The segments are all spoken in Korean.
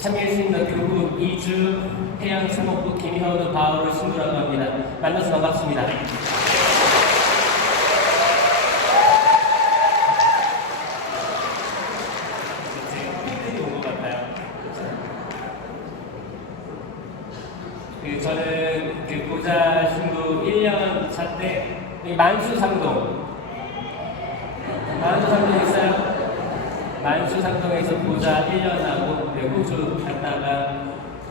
참여해주신 교구 2주 해양수목부 김현우 바오를 신부라고 합니다. 만나서 반갑습니다. 팬들이 온 것 같아요. 저는 보좌 신부 1년 차 때 만수상동 있어요? 만수상동에서 보좌 1년 하고 호주 갔다가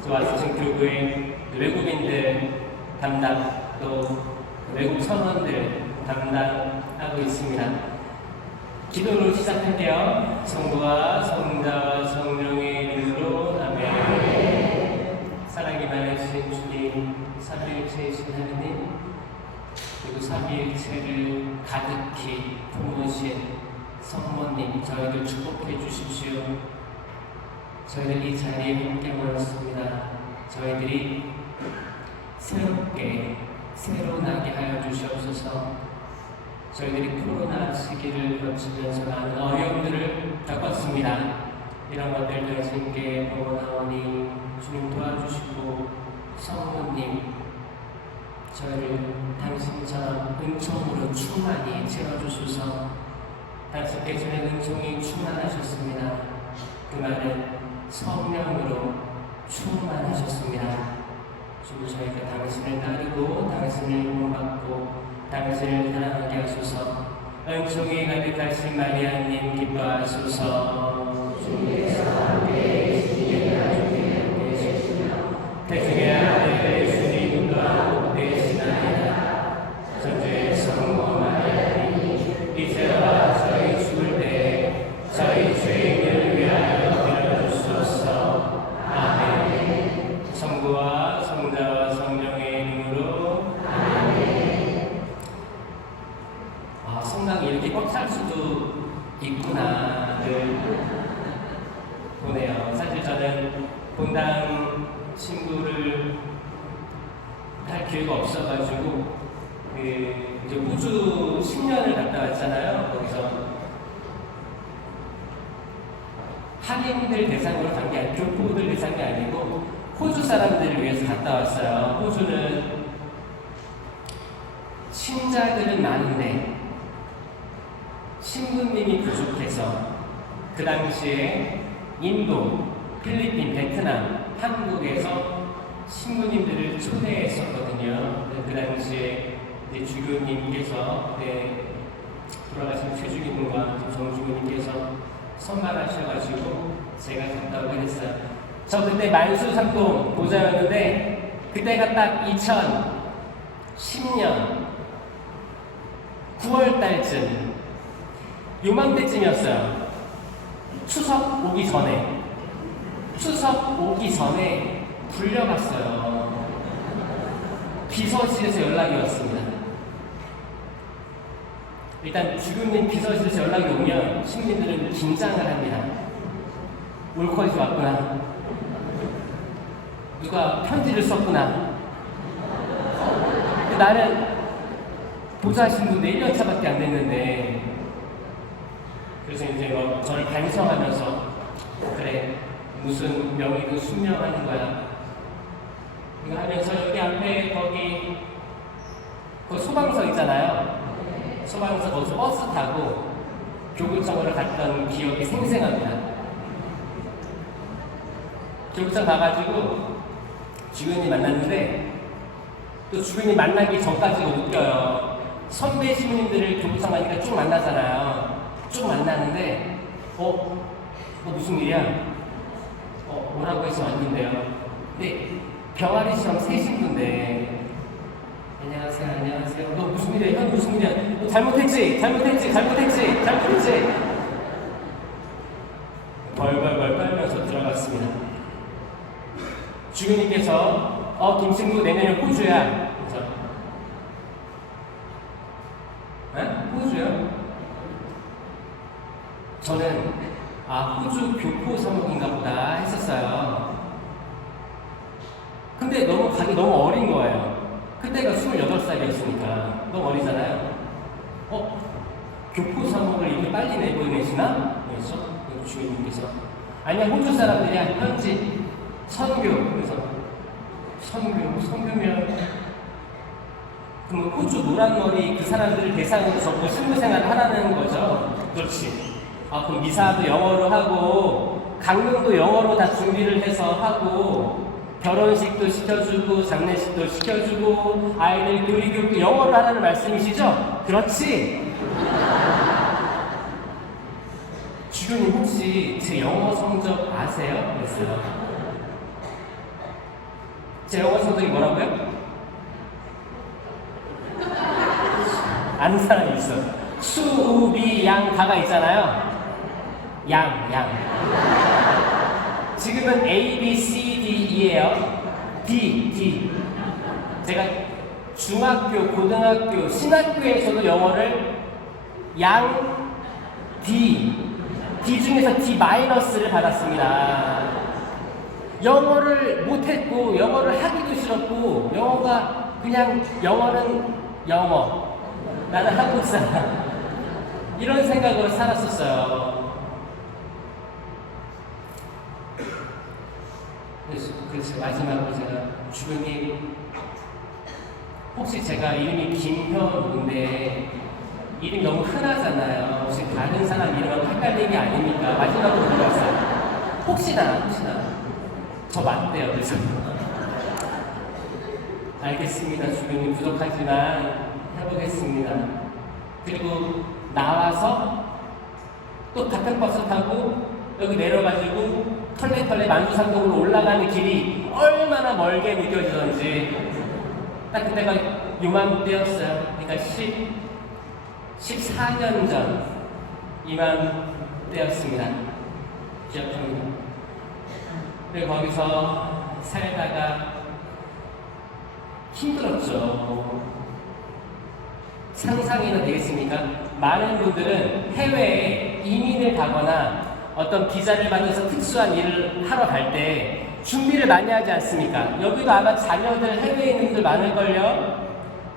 와서 지금 교구에 외국인들 담당 또 외국 선원들 담당하고 있습니다. 기도로 시작할게요. 성부와 성자와 성령의 이름으로 아멘. 사랑이 많으신 주님, 삼위일체이신 하느님, 그리고 삼위일체를 가득히 품으신 성모님, 저희들 축복해 주십시오. 저희들 이 자리에 함께 모였습니다. 저희들이 새롭게 새로나게 하여 주시옵소서. 저희들이 코로나 시기를 거치면서 많은 어려움들을 겪었습니다. 이런 것들 당신께 보고나오니 주님 도와주시고 성모님, 저희를 당신처럼 은총으로 충만히 채워주소서. 당신께서는 은총이 충만하셨습니다. 그 말은 성령으로 충만하셨습니다. 주님, 저희가 당신을 따르고 당신을 본받고 당신을 사랑하게 하소서. 은총이 가득하신 마리아님 기뻐하소서. 주님께서 함께 계시니 나중에 계시며 태중의 아들 예수님 또한 복되시나이다. 천주의 성모 마리아님 이제와 저희 죽을 때 저희 죄인을 위하여 빌어주소서. 아멘. 성부와 성자와 성령의 이름으로 아멘. 성당이 이렇게 꽉 찰 수도 있구나를 보네요. 사실 저는 본당 신부를 할 기회가 없어가지고 이제 호주 10년을 갔다 왔잖아요. 거기서 한인들 대상으로 간 게 아니고 교포들 대상이 아니고 호주 사람들을 위해서 갔다 왔어요. 호주는 신자들은 많은데 신부님이 부족해서 그 당시에 인도, 필리핀, 베트남, 한국에서 신부님들을 초대했었거든요. 그 당시에 주교님께서 돌아가신 최주교님과 정주교님께서 선발하셔가지고 제가 갔다 오게 됐어요. 저 그때 만수상동 보좌였는데 그때가 딱 2010년 9월달쯤 요맘때쯤이었어요. 추석 오기 전에 불려갔어요. 비서실에서 연락이 왔습니다. 일단 주교님 비서실에서 연락이 오면 시민들은 긴장을 합니다. 올컷이 왔구나. 누가 편지를 썼구나. 나는 보좌하신 분데 1년차밖에 안 됐는데, 그래서 이제 저를 반성하면서 그래, 무슨 명의도 순명하는 거야. 이거 하면서 여기 앞에 거기 소방서 있잖아요. 소방서 거기서 버스 타고 교구청으로 갔던 기억이 생생합니다. 교구청 가가지고 주교님 만났는데 또 주교님 만나기 전까지가 웃겨요. 선배 시민들을 교구청 가니까 쭉 만나잖아요. 쭉 만나는데 무슨 일이야? 뭐라고 해서 왔는데요. 근데 병아리처럼 새 신부인데 안녕하세요. 너 무슨 일이야? 형 무슨 일이야? 너 잘못했지? 벌벌벌 떨면서 들어갔습니다. 주교님께서 김신부 내년에 호주야. 그래서 호주요? 저는 호주 교포 사목인가 보다 했었어요. 근데 가기 너무 어린 거예요. 그때가 28살이었으니까 너무 어리잖아요. 교포 사목을 이렇게 빨리 내보내시나? 그래서 주교님께서 아니면 호주 사람들이야 현지 선교. 그래서 선교면 그럼 호주 노란머리 그 사람들을 대상으로 접고 신부생활을 하라는 거죠. 그렇지. 그럼 미사도 영어로 하고 강령도 영어로 다 준비를 해서 하고 결혼식도 시켜주고 장례식도 시켜주고 아이들 교리교육도 영어로 하라는 말씀이시죠? 그렇지. 주교님 혹시 제 영어 성적 아세요? 그랬어요. 제 영어 성적이 뭐라고요? 아는 사람이 있어. 수, 우, 미, 양 다가 있잖아요. 양. 지금은 A, B, C, D, E예요. D. 제가 중학교, 고등학교, 신학교에서도 영어를 양, D 중에서 D-를 받았습니다. 영어를 못했고 영어를 하기도 싫었고 영어가 그냥 영어는 영어. 나는 한국 사람. 이런 생각으로 살았었어요. 그래서 마지막으로 제가 주교님 혹시 제가 이름이 김현우인데 이름이 너무 흔하잖아요. 혹시 다른 사람 이름하고 헷갈리는 게 아닙니까? 마지막으로 물어봤어요. 혹시나 저 맞대요. 그래서 알겠습니다. 주교님 부족하지만 해보겠습니다. 그리고 나와서 또 같은 버스 타고 여기 내려가지고 털레 만주산동으로 올라가는 길이 얼마나 멀게 느껴지던지 딱 그때가 요맘때였어요. 그러니까 14년 전 이맘때였습니다. 기억합니다. 그리고 거기서 살다가 힘들었죠. 상상이나 되겠습니까? 많은 분들은 해외에 이민을 가거나 어떤 비자를 받아서 특수한 일을 하러 갈 때 준비를 많이 하지 않습니까? 여기도 아마 자녀들 해외에 있는 분들 많을걸요?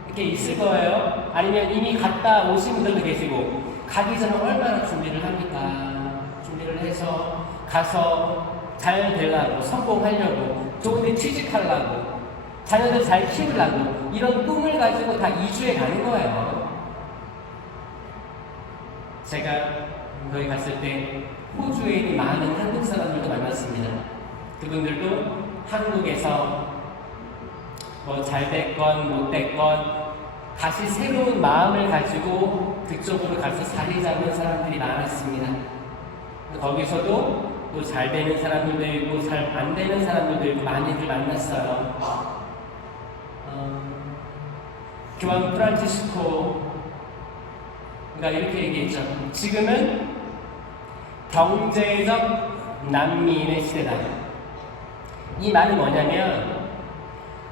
이렇게 있을 거예요. 아니면 이미 갔다 오신 분들도 계시고 가기 전에 얼마나 준비를 합니까? 준비를 해서 가서 잘 되려고 성공하려고 좋은 데 취직하려고 자녀들 잘 키우려고 이런 꿈을 가지고 다 이주해 가는 거예요. 제가 거기 갔을 때 호주에 있는 많은 한국 사람들도 만났습니다. 그분들도 한국에서 뭐 잘 됐건 못 됐건 다시 새로운 마음을 가지고 그쪽으로 가서 자리 잡는 사람들이 많았습니다. 거기서도 또 잘 되는 사람들도 있고 잘 안 되는 사람들도 있고 많이들 만났어요. 교황 프란치스코가 이렇게 얘기했죠. 지금은 경제적 난민의 시대다. 이 말은 뭐냐면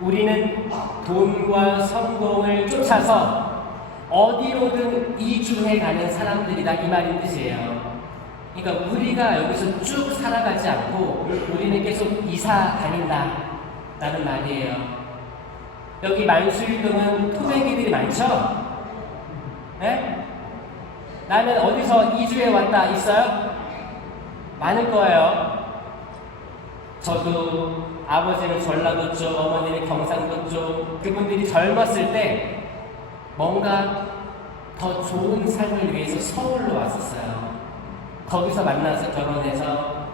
우리는 돈과 성공을 쫓아서 어디로든 이주해 가는 사람들이다 이 말인 뜻이에요. 그러니까 우리가 여기서 쭉 살아가지 않고 우리는 계속 이사 다닌다 라는 말이에요. 여기 만수일동은 토백이들이 많죠? 네? 나는 어디서 이주해 왔다 있어요? 많을 거예요. 저도 아버지는 전라도 쪽, 어머니는 경상도 쪽, 그분들이 젊었을 때 뭔가 더 좋은 삶을 위해서 서울로 왔었어요. 거기서 만나서 결혼해서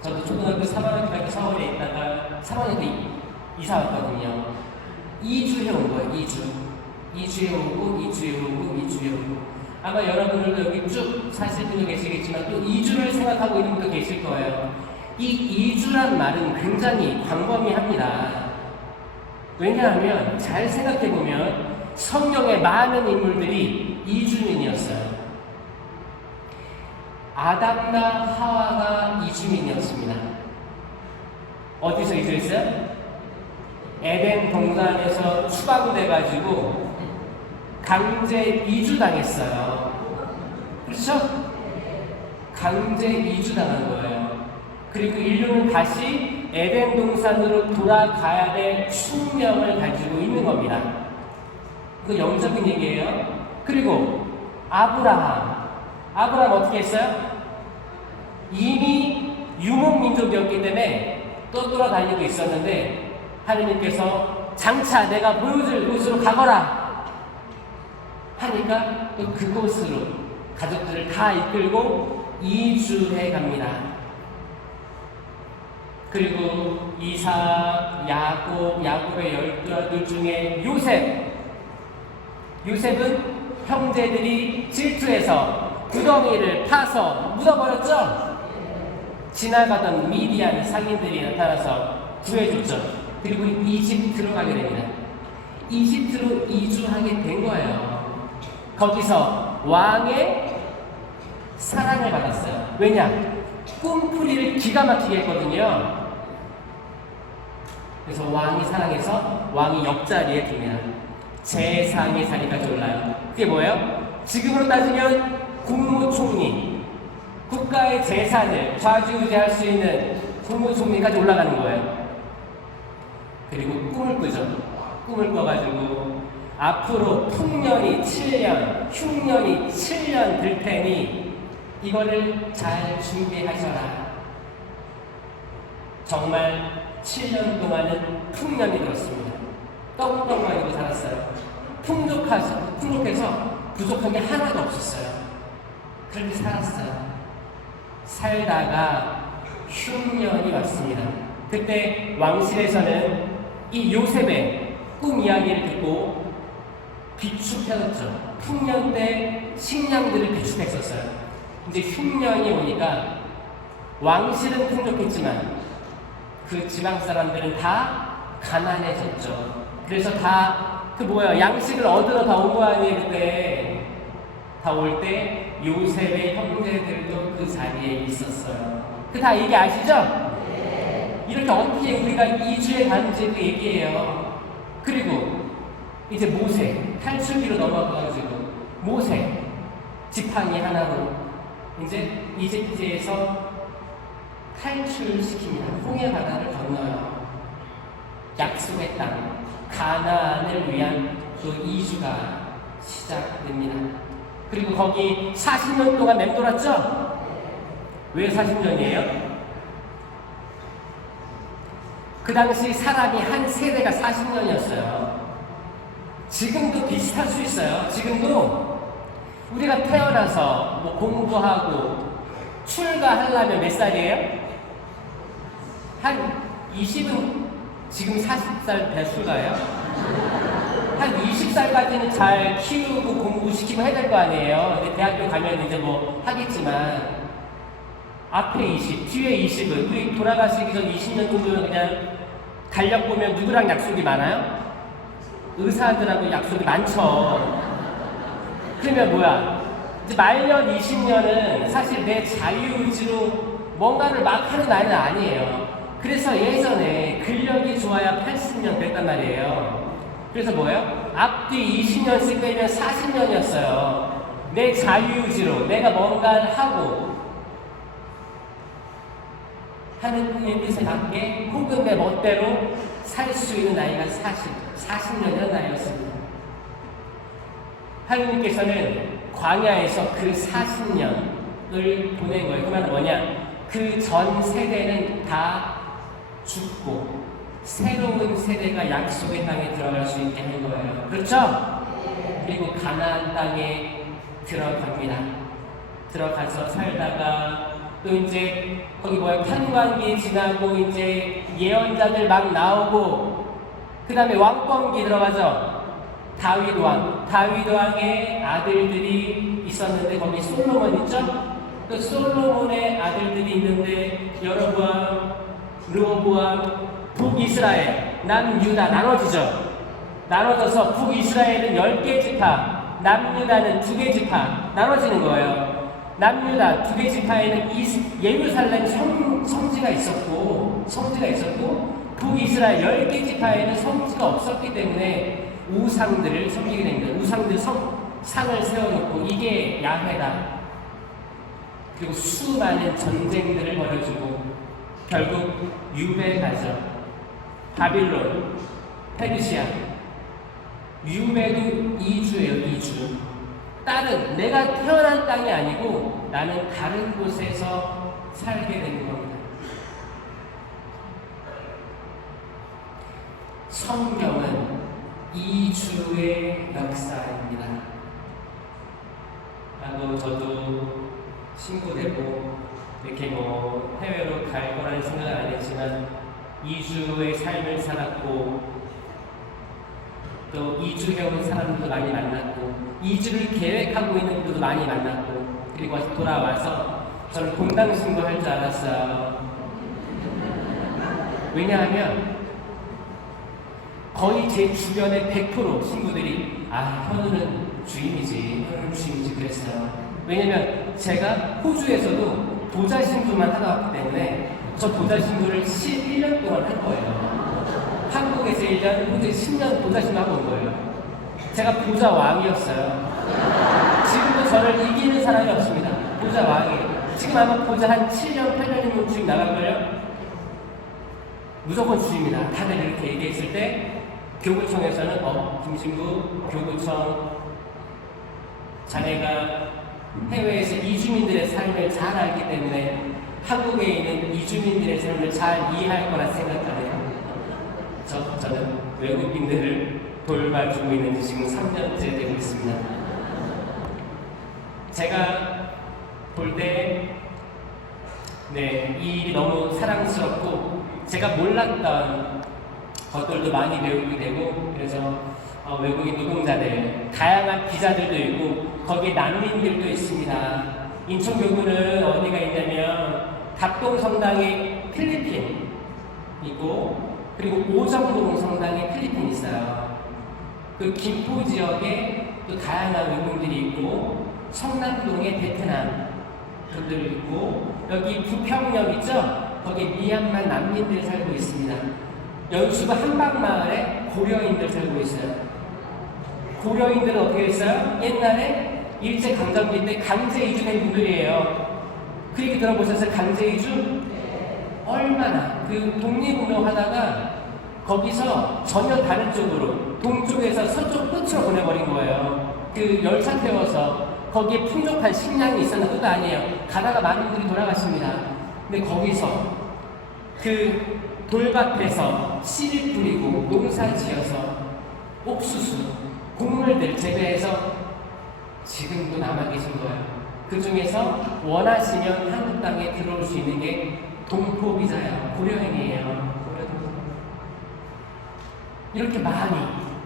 저도 초등학교 3학년까지 서울에 있다가 3학년 때 이사 왔거든요. 2주해 온 거예요. 2주에 오고 아마 여러분들도 여기 쭉 사실 분도 계시겠지만 또 2주를 생각하고 있는 분도 계실 거예요. 이 2주란 말은 굉장히 광범위합니다. 왜냐하면 잘 생각해보면 성경의 많은 인물들이 이주민이었어요. 아담과 하와가 이주민이었습니다. 어디서 이주했어요? 에덴 동산에서 추방돼가지고 강제 이주당했어요. 그렇죠? 강제 이주당한 거예요. 그리고 인류는 다시 에덴 동산으로 돌아가야 될 숙명을 가지고 있는 겁니다. 그 영적인 얘기예요. 그리고 아브라함 어떻게 했어요? 이미 유목민족이었기 때문에 떠돌아다니고 있었는데 하느님께서 장차 내가 보여줄 곳으로 가거라 하니까 또 그곳으로 가족들을 다 이끌고 이주해 갑니다. 그리고 이삭, 야곱의 12아들 중에 요셉은 형제들이 질투해서 구덩이를 파서 묻어버렸죠. 지나가던 미디안 상인들이 나타나서 구해줬죠. 그리고 이집트로 가게 됩니다. 이집트로 이주하게 된 거예요. 거기서 왕의 사랑을 받았어요. 왜냐? 꿈풀이를 기가 막히게 했거든요. 그래서 왕이 사랑해서 왕이 옆자리에 둡니다. 제3의 자리까지 올라요. 그게 뭐예요? 지금으로 따지면 국무총리, 국가의 재산을 좌지우지할 수 있는 국무총리까지 올라가는 거예요. 그리고 꿈을 꾸죠. 꿈을 꿔가지고 앞으로 풍년이 7년, 흉년이 7년 들 테니 이거를 잘 준비하셔라. 정말 7년 동안은 풍년이 들었습니다. 떡떡거리고 살았어요. 풍족해서 부족한 게 하나도 없었어요. 그렇게 살았어요. 살다가 흉년이 왔습니다. 그때 왕실에서는 이 요셉의 꿈 이야기를 듣고 비축해졌죠. 풍년 때 식량들을 비축했었어요. 이제 흉년이 오니까 왕실은 풍족했지만 그 지방 사람들은 다 가난해졌죠. 그래서 다 양식을 얻으러 다 온 거 아니에요. 그때 다 올 때 요셉의 형제들도 그 자리에 있었어요. 그 다 얘기 아시죠? 이렇게 어떻게 우리가 이주에 가는지 그 얘기예요. 그리고 이제 모세 탈출기로 넘어가가지고 모세 지팡이 하나로 이제 이집트에서 탈출시킵니다. 홍해 바다를 건너요. 약속의 땅 가나안을 위한 또 이주가 시작됩니다. 그리고 거기 40년 동안 맴돌았죠? 왜 40년이에요? 그 당시 사람이 한 세대가 40년이었어요. 지금도 비슷할 수 있어요. 지금도 우리가 태어나서 뭐 공부하고 출가하려면 몇 살이에요? 한 20은 지금 40살 배출가예요? 한 20살까지는 잘 키우고 공부시키고 해야 될 거 아니에요. 근데 대학교 가면 이제 뭐 하겠지만 앞에 20, 뒤에 20은 우리 돌아가시기 전 20년 정도는 그냥 달력 보면 누구랑 약속이 많아요? 의사들하고 약속이 많죠. 그러면 뭐야? 이제 말년 20년은 사실 내 자유의지로 뭔가를 막 하는 나이는 아니에요. 그래서 예전에 근력이 좋아야 80년 됐단 말이에요. 그래서 뭐예요? 앞뒤 20년씩 빼면 40년이었어요. 내 자유의지로 내가 뭔가를 하고 하는 뜻에 맞게 혹은 내 멋대로 살 수 있는 나이가 40년이라는 나이였습니다. 하느님께서는 광야에서 그 40년을 보낸 거예요. 그 말은 뭐냐? 그 전 세대는 다 죽고 새로운 세대가 약속의 땅에 들어갈 수 있게 한 거예요. 그렇죠? 그리고 가나안 땅에 들어갑니다. 들어가서 살다가 또 이제 거기 판관기 지나고 이제 예언자들 막 나오고 그 다음에 왕권기 들어가죠. 다윗 왕의 아들들이 있었는데 거기 솔로몬 있죠? 그 솔로몬의 아들들이 있는데 여로보암, 르호보암, 북이스라엘, 남유다 나눠지죠. 나눠져서 북이스라엘은 10개 지파, 남유다는 2개 지파 나눠지는 거예요. 남유다 2개 지파에는 예루살렘 성지가 있었고 북이스라엘 10개 지파에는 성지가 없었기 때문에 우상들을 섬기게 됩니다. 우상들 상을 세워놓고 이게 야훼다. 그리고 수많은 전쟁들을 벌여주고 결국 유배 가죠. 바빌론, 페르시아. 유배도 이주예요. 이주. 딸은 내가 태어난 땅이 아니고 나는 다른 곳에서 살게 되는 겁니다. 성경은 이주의 역사입니다. 하고 저도 신고 되고 이렇게 뭐 해외로 갈 거라는 생각은 안 했지만 2주의 삶을 살았고 또 2주 해온 사람들도 많이 만났고 2주를 계획하고 있는 분들도 많이 만났고 그리고 돌아와서 저는 공당 신고할 줄 알았어요. 왜냐하면 거의 제 주변의 100% 친구들이 현우는 주임이지 그랬어요. 왜냐면 제가 호주에서도 보좌 신부만 하다 왔기 때문에 저 보좌 신부를 11년 동안 한 거예요. 한국에서 1년, 호주에서 10년 보좌 신부 하고 온 거예요. 제가 보좌 왕이었어요. 지금도 저를 이기는 사람이 없습니다. 보좌 왕이에요. 지금 아마 보좌 한 7년, 8년이면 주임 나갈걸요? 무조건 주임이다. 다들 이렇게 얘기했을 때 교구청에서는 김신부 교구청 자네가 해외에서 이주민들의 삶을 잘 알기 때문에 한국에 있는 이주민들의 삶을 잘 이해할 거라 생각하네요. 저는 외국인들을 돌봐주고 있는 지 지금 3년째 되고 있습니다. 제가 볼 때 이 일이 너무 사랑스럽고 제가 몰랐던 것들도 많이 배우게 되고 그래서 외국인 노동자들, 다양한 기자들도 있고 거기에 난민들도 있습니다. 인천교구는 어디가 있냐면 답동성당에 필리핀 있고 그리고 오정동 성당에 필리핀 있어요. 그 김포 지역에 또 다양한 외국인들이 있고 성남동에 베트남 분들 있고 여기 부평역 있죠? 거기 미얀마 난민들 살고 있습니다. 연수구 한방마을에 고려인들 살고 있어요. 고려인들은 어떻게 했어요? 옛날에 일제강점기 때 강제 이주된 분들이에요. 그 얘기 들어보셨어요? 강제 이주? 얼마나 그 독립운동 하다가 거기서 전혀 다른 쪽으로 동쪽에서 서쪽 끝으로 보내버린 거예요. 그 열차 태워서 거기에 풍족한 식량이 있었나 그것도 아니에요. 가다가 많은 분들이 돌아갔습니다. 근데 거기서 그 돌밭에서 씨를 뿌리고 농사 지어서 옥수수, 곡물들 재배해서 지금도 남아 계신 거예요. 그 중에서 원하시면 한국 땅에 들어올 수 있는 게 동포비자예요. 고려인이에요. 이렇게 많이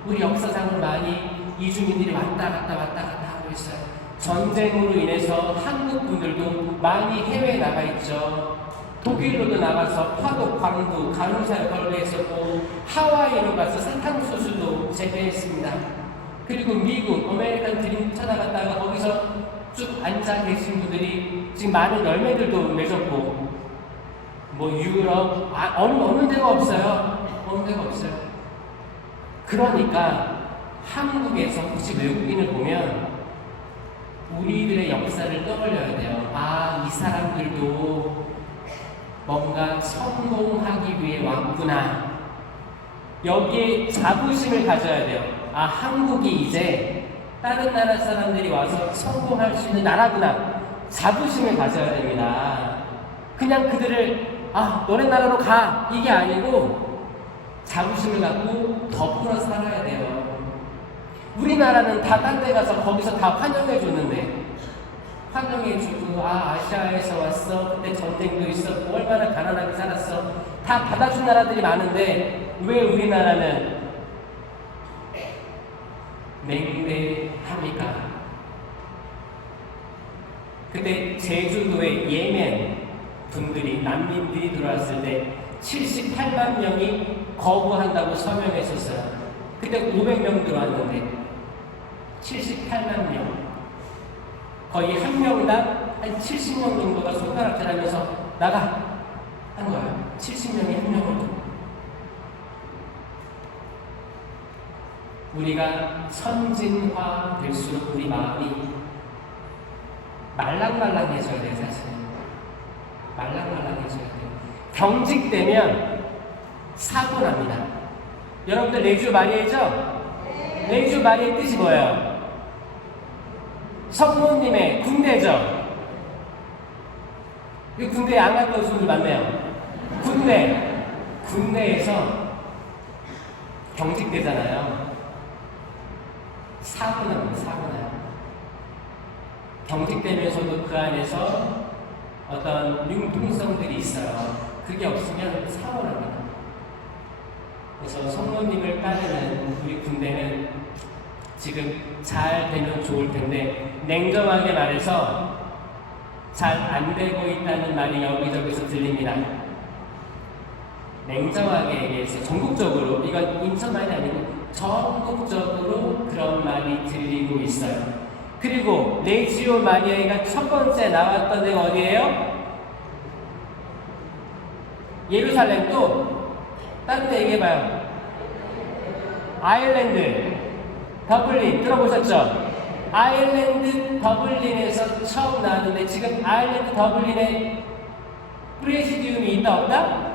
우리 역사상으로 많이 이주민들이 왔다 갔다 하고 있어요. 전쟁으로 인해서 한국 분들도 많이 해외에 나가 있죠. 독일로도 나가서 파독, 광부, 간호사 역할을 했었고 하와이로 가서 사탕수수도 재배했습니다. 그리고 미국, 아메리칸 드림 찾아갔다가 거기서 쭉 앉아 계신 분들이 지금 많은 열매들도 맺었고 뭐 유럽, 어느 데가 없어요. 어느 데가 없어요. 그러니까 한국에서 혹시 외국인을 보면 우리들의 역사를 떠올려야 돼요. 이 사람들도 뭔가 성공하기 위해 왔구나. 여기에 자부심을 가져야 돼요. 한국이 이제 다른 나라 사람들이 와서 성공할 수 있는 나라구나. 자부심을 가져야 됩니다. 그냥 그들을 너네 나라로 가 이게 아니고 자부심을 갖고 더 살아야 돼요. 우리나라는 다 딴 데 가서 거기서 다 환영해 줬는데 환영해주고 아시아에서 왔어. 그때 전쟁도 있었고 얼마나 가난하게 살았어. 다 받아준 나라들이 많은데 왜 우리나라는 냉대합니까? 그때 제주도에 예멘 분들이 난민들이 들어왔을 때 78만 명이 거부한다고 서명했었어요. 그때 500명 들어왔는데 78만 명 거의 한 명당 한 70명 정도가 손가락질하면서 나가 한 거예요. 70명이 한 명을. 우리가 선진화 될수록 우리 마음이 말랑말랑해져야 돼요. 사실 말랑말랑해져야 돼요. 경직되면 사고 납니다. 여러분들 레주 마리아죠? 레주 마리아의 뜻이 뭐예요? 성모님의 군대죠. 이 군대에 안 갔다 오신 분들 많네요. 군대에서 경직되잖아요. 사고 납니다. 사고 나요. 경직되면서도 그 안에서 어떤 융통성들이 있어요. 그게 없으면 사고 납니다. 그래서 성모님을 따르는 우리 군대는 지금 잘 되면 좋을 텐데, 냉정하게 말해서 잘 안 되고 있다는 말이 여기저기서 들립니다. 냉정하게 얘기해서 전국적으로, 이건 인천만이 아니고 전국적으로 그런 말이 들리고 있어요. 그리고 레지오 마리아가 첫 번째 나왔던 데가 어디예요? 예루살렘. 또 다른 데 얘기해봐요. 아일랜드 더블린 들어보셨죠? 아일랜드 더블린에서 처음 나왔는데, 지금 아일랜드 더블린에 프레시디움이 있다 없다?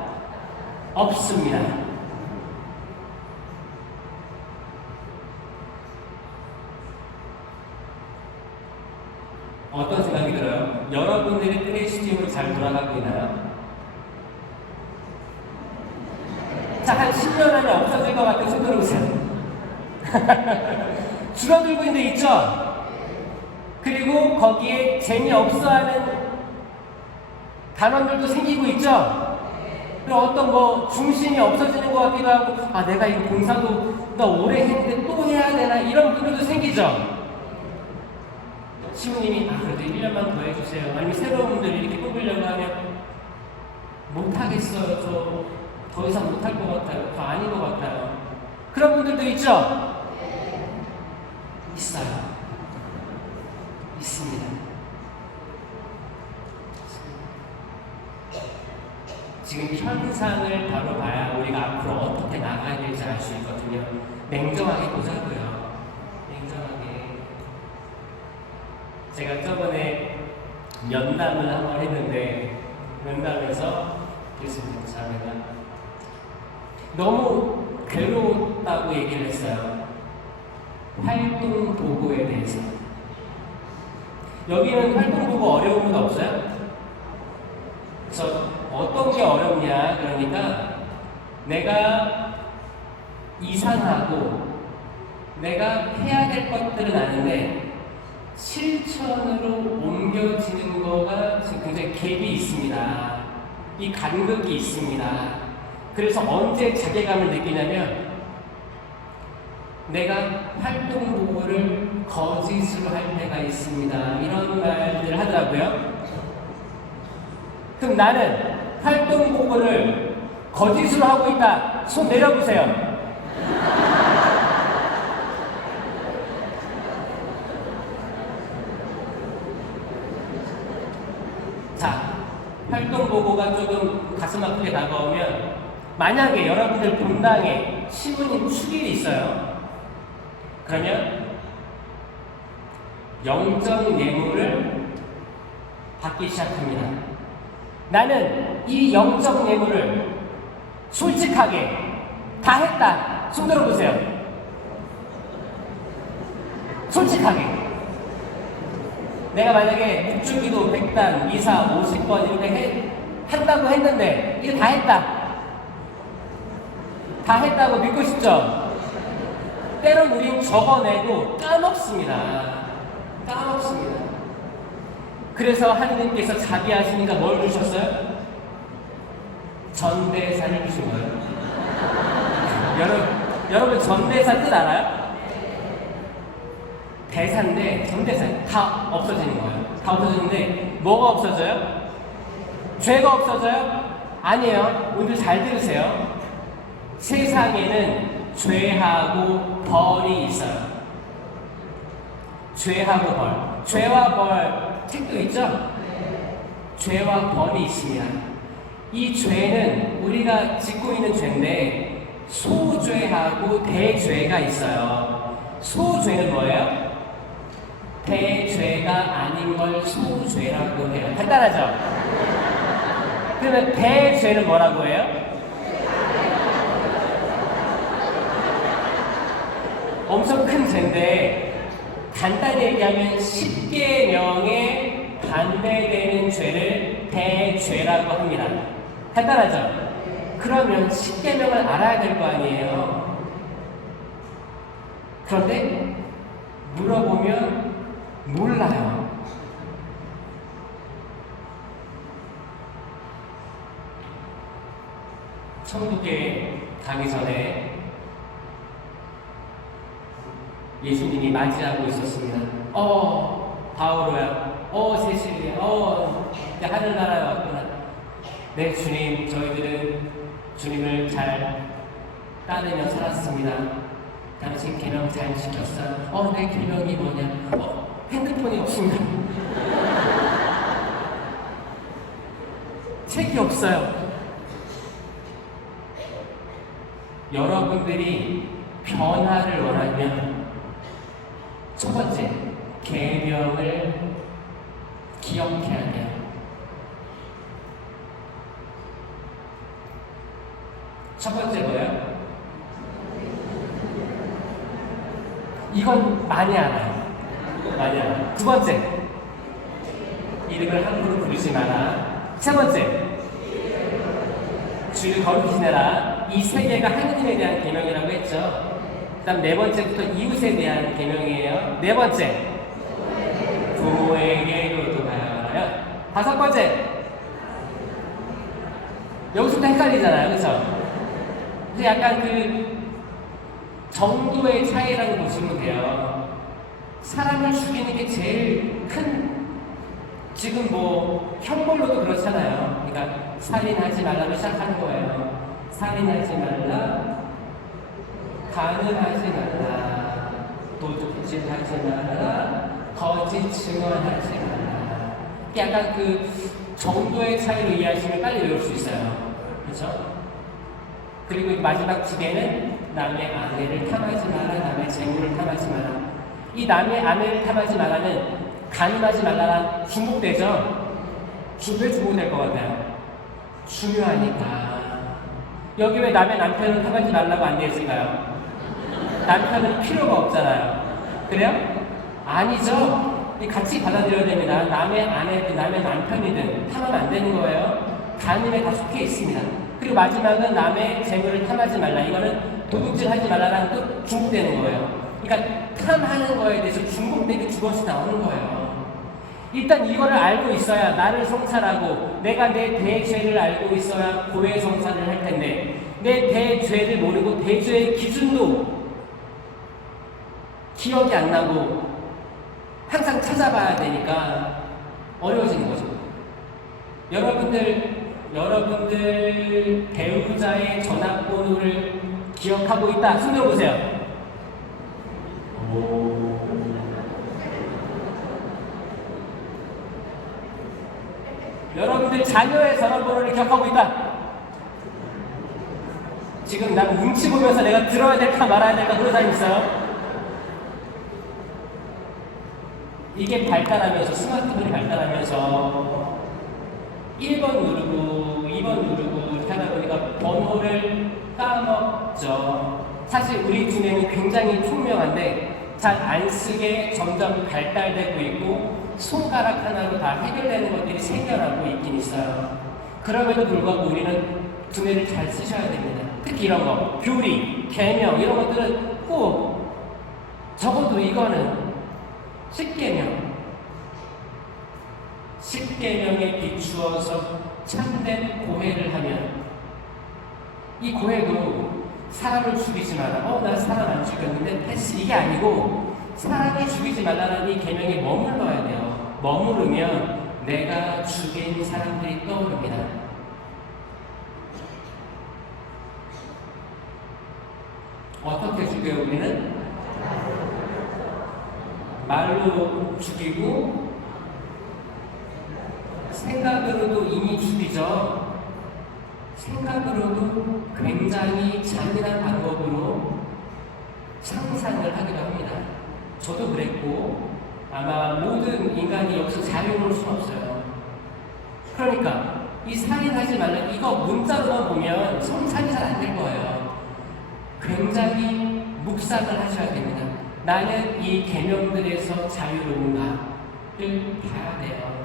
없습니다. 어떤 생각이 들어요? 여러분들의 프레시디움이 잘 돌아가고 있나요? 자, 한 10년 안에 없어질 것 같은 손 들어보세요. 줄어들고 있는 데 있죠? 그리고 거기에 재미없어하는 단원들도 생기고 있죠? 그리고 어떤 뭐 중심이 없어지는 것 같기도 하고, 아, 내가 이 봉사도 나 오래 했는데 또 해야 되나, 이런 분들도 생기죠? 시부님이 그래도 1년만 더 해주세요. 아니면 새로운 분들 이렇게 뽑으려고 하면 못하겠어요. 저 더 이상 못할 것 같아요. 더 아닌 것 같아요. 그런 분들도 있죠? 있어요. 있습니다. 지금 현상을 바로 봐야 우리가 앞으로 어떻게 나가야 될지 알 수 있거든요. 냉정하게 보자고요. 냉정하게. 제가 저번에 면담을 한번 했는데, 면담에서 교수님 자매가 너무 괴로웠다고 얘기를 했어요. 활동 보고에 대해서. 여기는 활동 보고 어려운 건 없어요? 그래서 어떤 게 어렵냐, 그러니까 내가 이상하고 내가 해야 될 것들은 아는데 실천으로 옮겨지는 거가 지금 굉장히 갭이 있습니다. 이 간극이 있습니다. 그래서 언제 자괴감을 느끼냐면, 내가 활동 보고를 거짓으로 할 때가 있습니다. 이런 말들을 하더라고요. 그럼 나는 활동 보고를 거짓으로 하고 있다. 손 내려보세요. 자, 활동 보고가 조금 가슴 아프게 다가오면, 만약에 여러분들 본당에 시부님 축일이 있어요. 그러면 영적 예물을 받기 시작합니다. 나는 이 영적 예물을 솔직하게 다 했다. 손 들어보세요. 솔직하게. 내가 만약에 묵주기도 100단, 이사 50번 이렇게 한다고 했는데 이거 다 했다. 다 했다고 믿고 싶죠? 때론 우린 적어내고 까먹습니다. 까먹습니다. 그래서 하느님께서 자비하시니까 뭘 주셨어요? 전대사를 주신 거예요. 여러분 전대사 뜻 알아요? 대사인데 전대사 다 없어지는 거예요. 다 없어지는데 뭐가 없어져요? 죄가 없어져요? 아니에요. 오늘 잘 들으세요. 세상에는 죄하고 벌이 있어요. 죄하고 벌. 죄와 벌 책도 있죠? 죄와 벌이 있습니다. 이 죄는 우리가 짓고 있는 죄인데 소죄하고 대죄가 있어요. 소죄는 뭐예요? 대죄가 아닌 걸 소죄라고 해요. 간단하죠? 그러면 대죄는 뭐라고 해요? 엄청 큰 죄인데 간단히 얘기하면 10계명에 반대되는 죄를 대죄라고 합니다. 간단하죠? 그러면 10계명을 알아야 될 거 아니에요. 그런데 물어보면 몰라요. 천국에 가기 전에 예수님이 맞이하고 있었습니다. 바오로야, 세실리야, 이제 하늘나라에 왔구나. 네, 주님, 저희들은 주님을 잘 따르며 살았습니다. 당신 계명 잘 지켰어요. 내 계명이 뭐냐? 핸드폰이 없습니다. 책이 없어요. 여러분들이 변화를 원하면 첫 번째, 계명을 기억해야 돼요. 첫 번째 뭐예요? 이건 많이 알아요. 많이 알아요. 두 번째, 이름을 함부로 부르지 마라. 세 번째, 주를 거룩히 지내라. 이 세 개가 하느님에 대한 계명이라고 했죠. 그다음 네 번째부터 이웃에 대한 계명이에요. 네 번째, 부모에게 효도하여라. 다섯 번째, 여기서부터 헷갈리잖아요, 그렇죠? 그래서 약간 그 정도의 차이라고 보시면 돼요. 사람을 죽이는 게 제일 큰, 지금 뭐 형벌로도 그렇잖아요. 그러니까 살인하지 말라고 시작하는 거예요. 살인하지 말라, 간음하지 말라, 도둑질하지 말라, 거짓 증언하지 말라. 약간 그 정도의 차이로 이해하시면 빨리 외울 수 있어요. 그렇죠? 그리고 마지막 두 개는 남의 아내를 탐하지 마라, 남의 재물을 탐하지 마라. 이 남의 아내를 탐하지 마라는 간음하지 말라랑 중복되죠? 왜 중복될 것 같아요? 중요하니까. 여기 왜 남의 남편을 탐하지 말라고 안 되어 있을까요? 남편은 필요가 없잖아요. 그래요? 아니죠. 같이 받아들여야 됩니다. 남의 아내든 남의 남편이든 탐하면 안 되는 거예요. 간음에 다 속해 있습니다. 그리고 마지막은 남의 재물을 탐하지 말라. 이거는 도둑질 하지 말라랑 또 중복되는 거예요. 그러니까 탐하는 거에 대해서 중복되게 두 번씩 나오는 거예요. 일단 이거를 알고 있어야 나를 성찰하고 내가 내 대죄를 알고 있어야 고해 성찰을 할 텐데 내 대죄를 모르고 대죄의 기준도 기억이 안 나고 항상 찾아봐야 되니까 어려워지는 거죠. 여러분들 배우자의 전화번호를 기억하고 있다. 손 들어보세요. 여러분들 자녀의 전화번호를 기억하고 있다. 지금 난 눈치 보면서 내가 들어야 될까 말아야 될까 그런 사람이 있어요. 이게 발달하면서 스마트폰이 발달하면서 1번 누르고 2번 누르고 이렇게 하다 보니까 번호를 까먹죠. 사실 우리 두뇌는 굉장히 총명한데 잘 안 쓰게 점점 발달되고 있고 손가락 하나로 다 해결되는 것들이 생겨나고 있긴 있어요. 그럼에도 불구하고 우리는 두뇌를 잘 쓰셔야 됩니다. 특히 이런 거, 교리, 계명 이런 것들은 꼭 적어도 이거는 10계명에 비추어서 참된 고해를 하면 이 고해도 사람을 죽이지 마라. 나 사람 안 죽였는데 패스 이게 아니고 사람을 죽이지 말라는 이 계명에 머물러야 돼요. 머무르면 내가 죽인 사람들이 떠오릅니다. 어떻게 죽여요 우리는? 말로 죽이고 생각으로도 이미 죽이죠. 생각으로도 굉장히 잔인한 방법으로 상상을 하기도 합니다. 저도 그랬고 아마 모든 인간이 여기서 자유로울 수는 없어요. 그러니까 이 살인하지 말라 이거 문자로만 보면 성찰이 잘 안 될 거예요. 굉장히 묵상을 하셔야 됩니다. 나는 이 계명들에서 자유로운가를 봐야 돼요.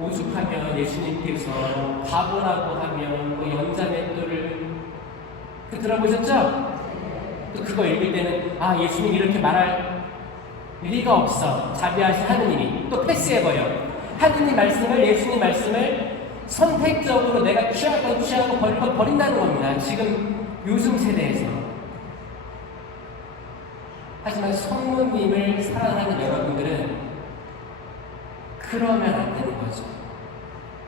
오죽하면 예수님께서 바보라고 하면 연자맷돌을 들어보셨죠? 또 그거 읽을 때는 아, 예수님 이렇게 말할 리가 없어. 자비하신 하느님이 또 패스해버려. 하느님 말씀을, 예수님 말씀을 선택적으로 내가 취할 건 취하고 버릴 건 버린다는 겁니다. 지금 요즘 세대에서. 하지만 성모님을 사랑하는 여러분들은 그러면 안 되는 거죠.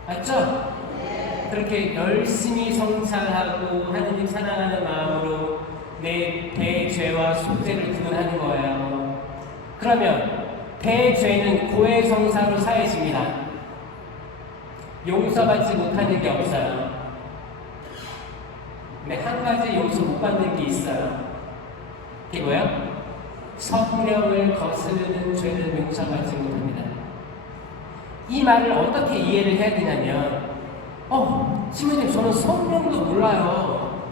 맞죠? 그렇게 열심히 성찰하고 하느님 사랑하는 마음으로 내 대죄와 속죄를 구분하는 거예요. 그러면 대죄는 고해성사로 사해집니다. 용서받지 못하는 게 없어요. 근데 한 가지 용서 못 받는 게 있어요. 그게 뭐야? 성령을 거스르는 죄는 용서받지 못합니다. 이 말을 어떻게 이해를 해야 되냐면 신부님 저는 성령도 몰라요.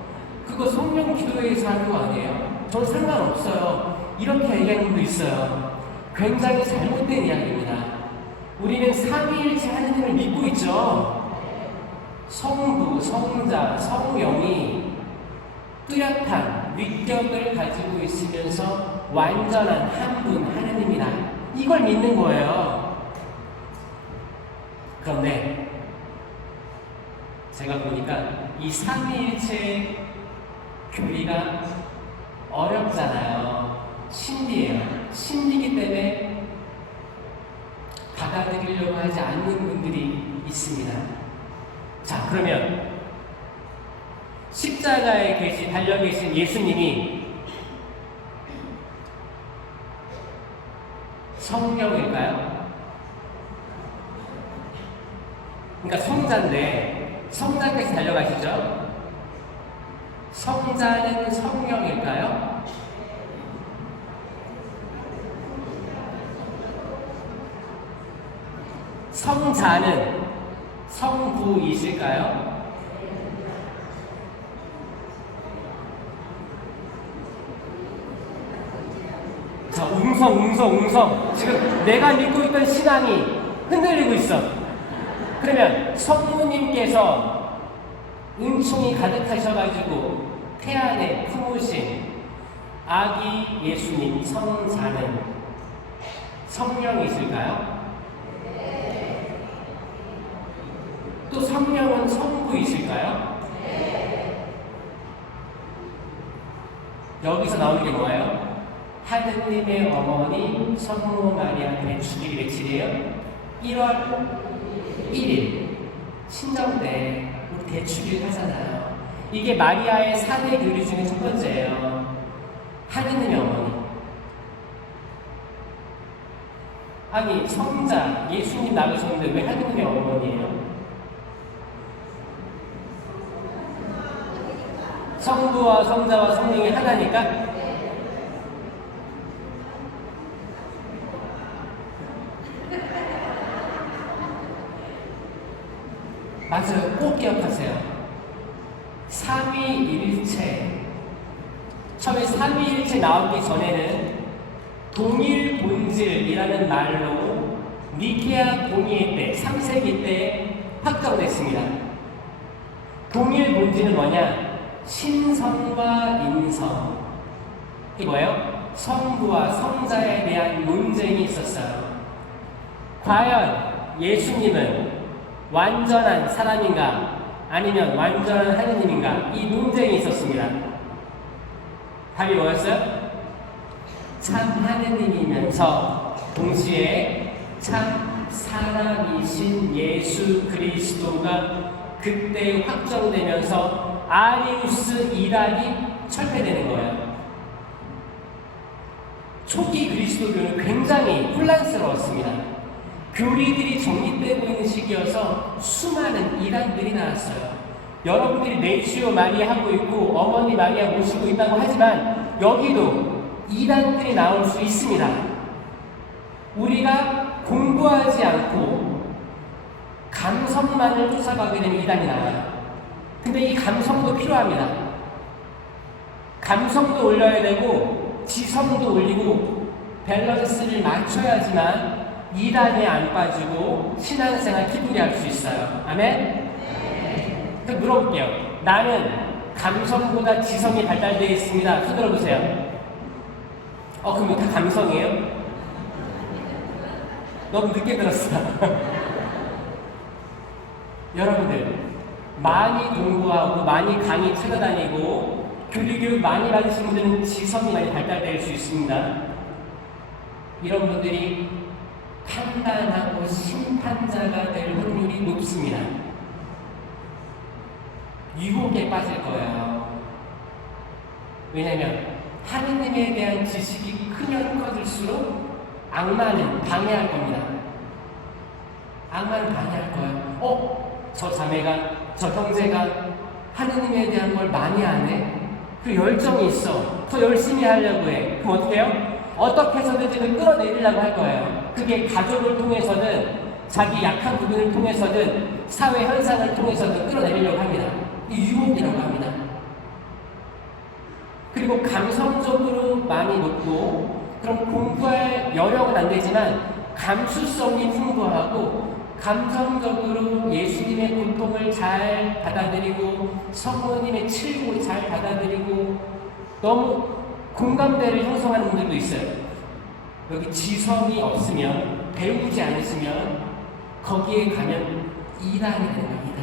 그거 성령 기도회에서 하는 거 아니에요? 저는 상관없어요. 이렇게 얘기하는 분도 있어요. 굉장히 잘못된 이야기입니다. 우리는 삼위일체 하느님을 믿고 있죠. 성부, 성자, 성령이 뚜렷한 위격을 가지고 있으면서 완전한 한 분 하느님이다. 이걸 믿는 거예요. 그런데 제가 보니까 이 삼위일체 교리가 어렵잖아요. 신비예요. 신비이기 때문에 받아들이려고 하지 않는 분들이 있습니다. 자, 그러면 십자가에 달려 계신 예수님이 성령일까요? 그러니까 성자인데 성자께서 달려가시죠? 성자는 성령일까요? 성자는 성부이실까요? 자, 웅성. 지금 내가 믿고 있던 신앙이 흔들리고 있어. 그러면 성모님께서 은총이 가득하셔가지고 태안에 품으신 아기 예수님 성자는 성령이실까요? 또 성령은 성부이실까요? 여기서 나오는 게 뭐예요? 하느님의 어머니 성모 마리아 대축일이 며칠이에요? 1월 1일 친정때 우리 대축일 하잖아요. 이게 마리아의 4대 교리 중에 첫 번째예요. 하느님의 어머니. 아니 성자 예수님 나가셨는데 왜 하느님의 어머니예요? 성부와 성자와 성령이 하나니까? 맞아요. 꼭 기억하세요. 삼위일체. 처음에 삼위일체 나오기 전에는 동일 본질이라는 말로 니케아 공의회 때 3세기 때 확정됐습니다. 동일 본질은 뭐냐? 신성과 인성. 이게 뭐예요? 성부와 성자에 대한 논쟁이 있었어요. 과연 예수님은 완전한 사람인가 아니면 완전한 하느님인가? 이 논쟁이 있었습니다. 답이 뭐였어요? 참 하느님이면서 동시에 참 사람이신 예수 그리스도가 그때 확정되면서 아리우스 이단이 철폐되는 거예요. 초기 그리스도교는 굉장히 혼란스러웠습니다. 교리들이 정립되고 있는 시기여서 수많은 이단들이 나왔어요. 여러분들이 내치오 마리아 하고 있고 어머니 마리아 모시고 있다고 하지만 여기도 이단들이 나올 수 있습니다. 우리가 공부하지 않고 감성만을 쫓아가게 되면 이단이 나와요. 근데 이 감성도 필요합니다. 감성도 올려야 되고 지성도 올리고 밸런스를 맞춰야지만 이단에 안 빠지고 신앙생활 기쁘게 할 수 있어요. 아멘? 그럼 물어볼게요. 나는 감성보다 지성이 발달되어 있습니다. 손 들어보세요. 그럼 이거 다 감성이에요? 너무 늦게 들었어. 여러분들, 많이 공부하고 많이 강의 찾아다니고 교육 많이 받으신 분들은 지성이 많이 발달될 수 있습니다. 이런 분들이 판단하고 심판자가 될 확률이 높습니다. 유혹에 빠질 거예요. 왜냐면 하느님에 대한 지식이 크면 커질수록 악마는 방해할 겁니다. 악마는 방해할 거예요. 저 자매가, 저 형제가 하느님에 대한 걸 많이 아네? 그 열정이 있어. 더 열심히 하려고 해. 그럼 어떻게 해요? 어떻게 해서든지 끌어내리려고 할 거예요. 그게 가족을 통해서든 자기 약한 부분을 통해서든 사회 현상을 통해서든 끌어내리려고 합니다. 이 유혹이라고 합니다. 그리고 감성적으로 많이 높고 그럼 공부할 여력은 안 되지만 감수성이 풍부하고 감성적으로 예수님의 고통을 잘 받아들이고 성모님의 칠곡을 잘 받아들이고 너무 공감대를 형성하는 분들도 있어요. 여기 지성이 없으면, 배우지 않으시면 거기에 가면 이단이 되는 겁니다.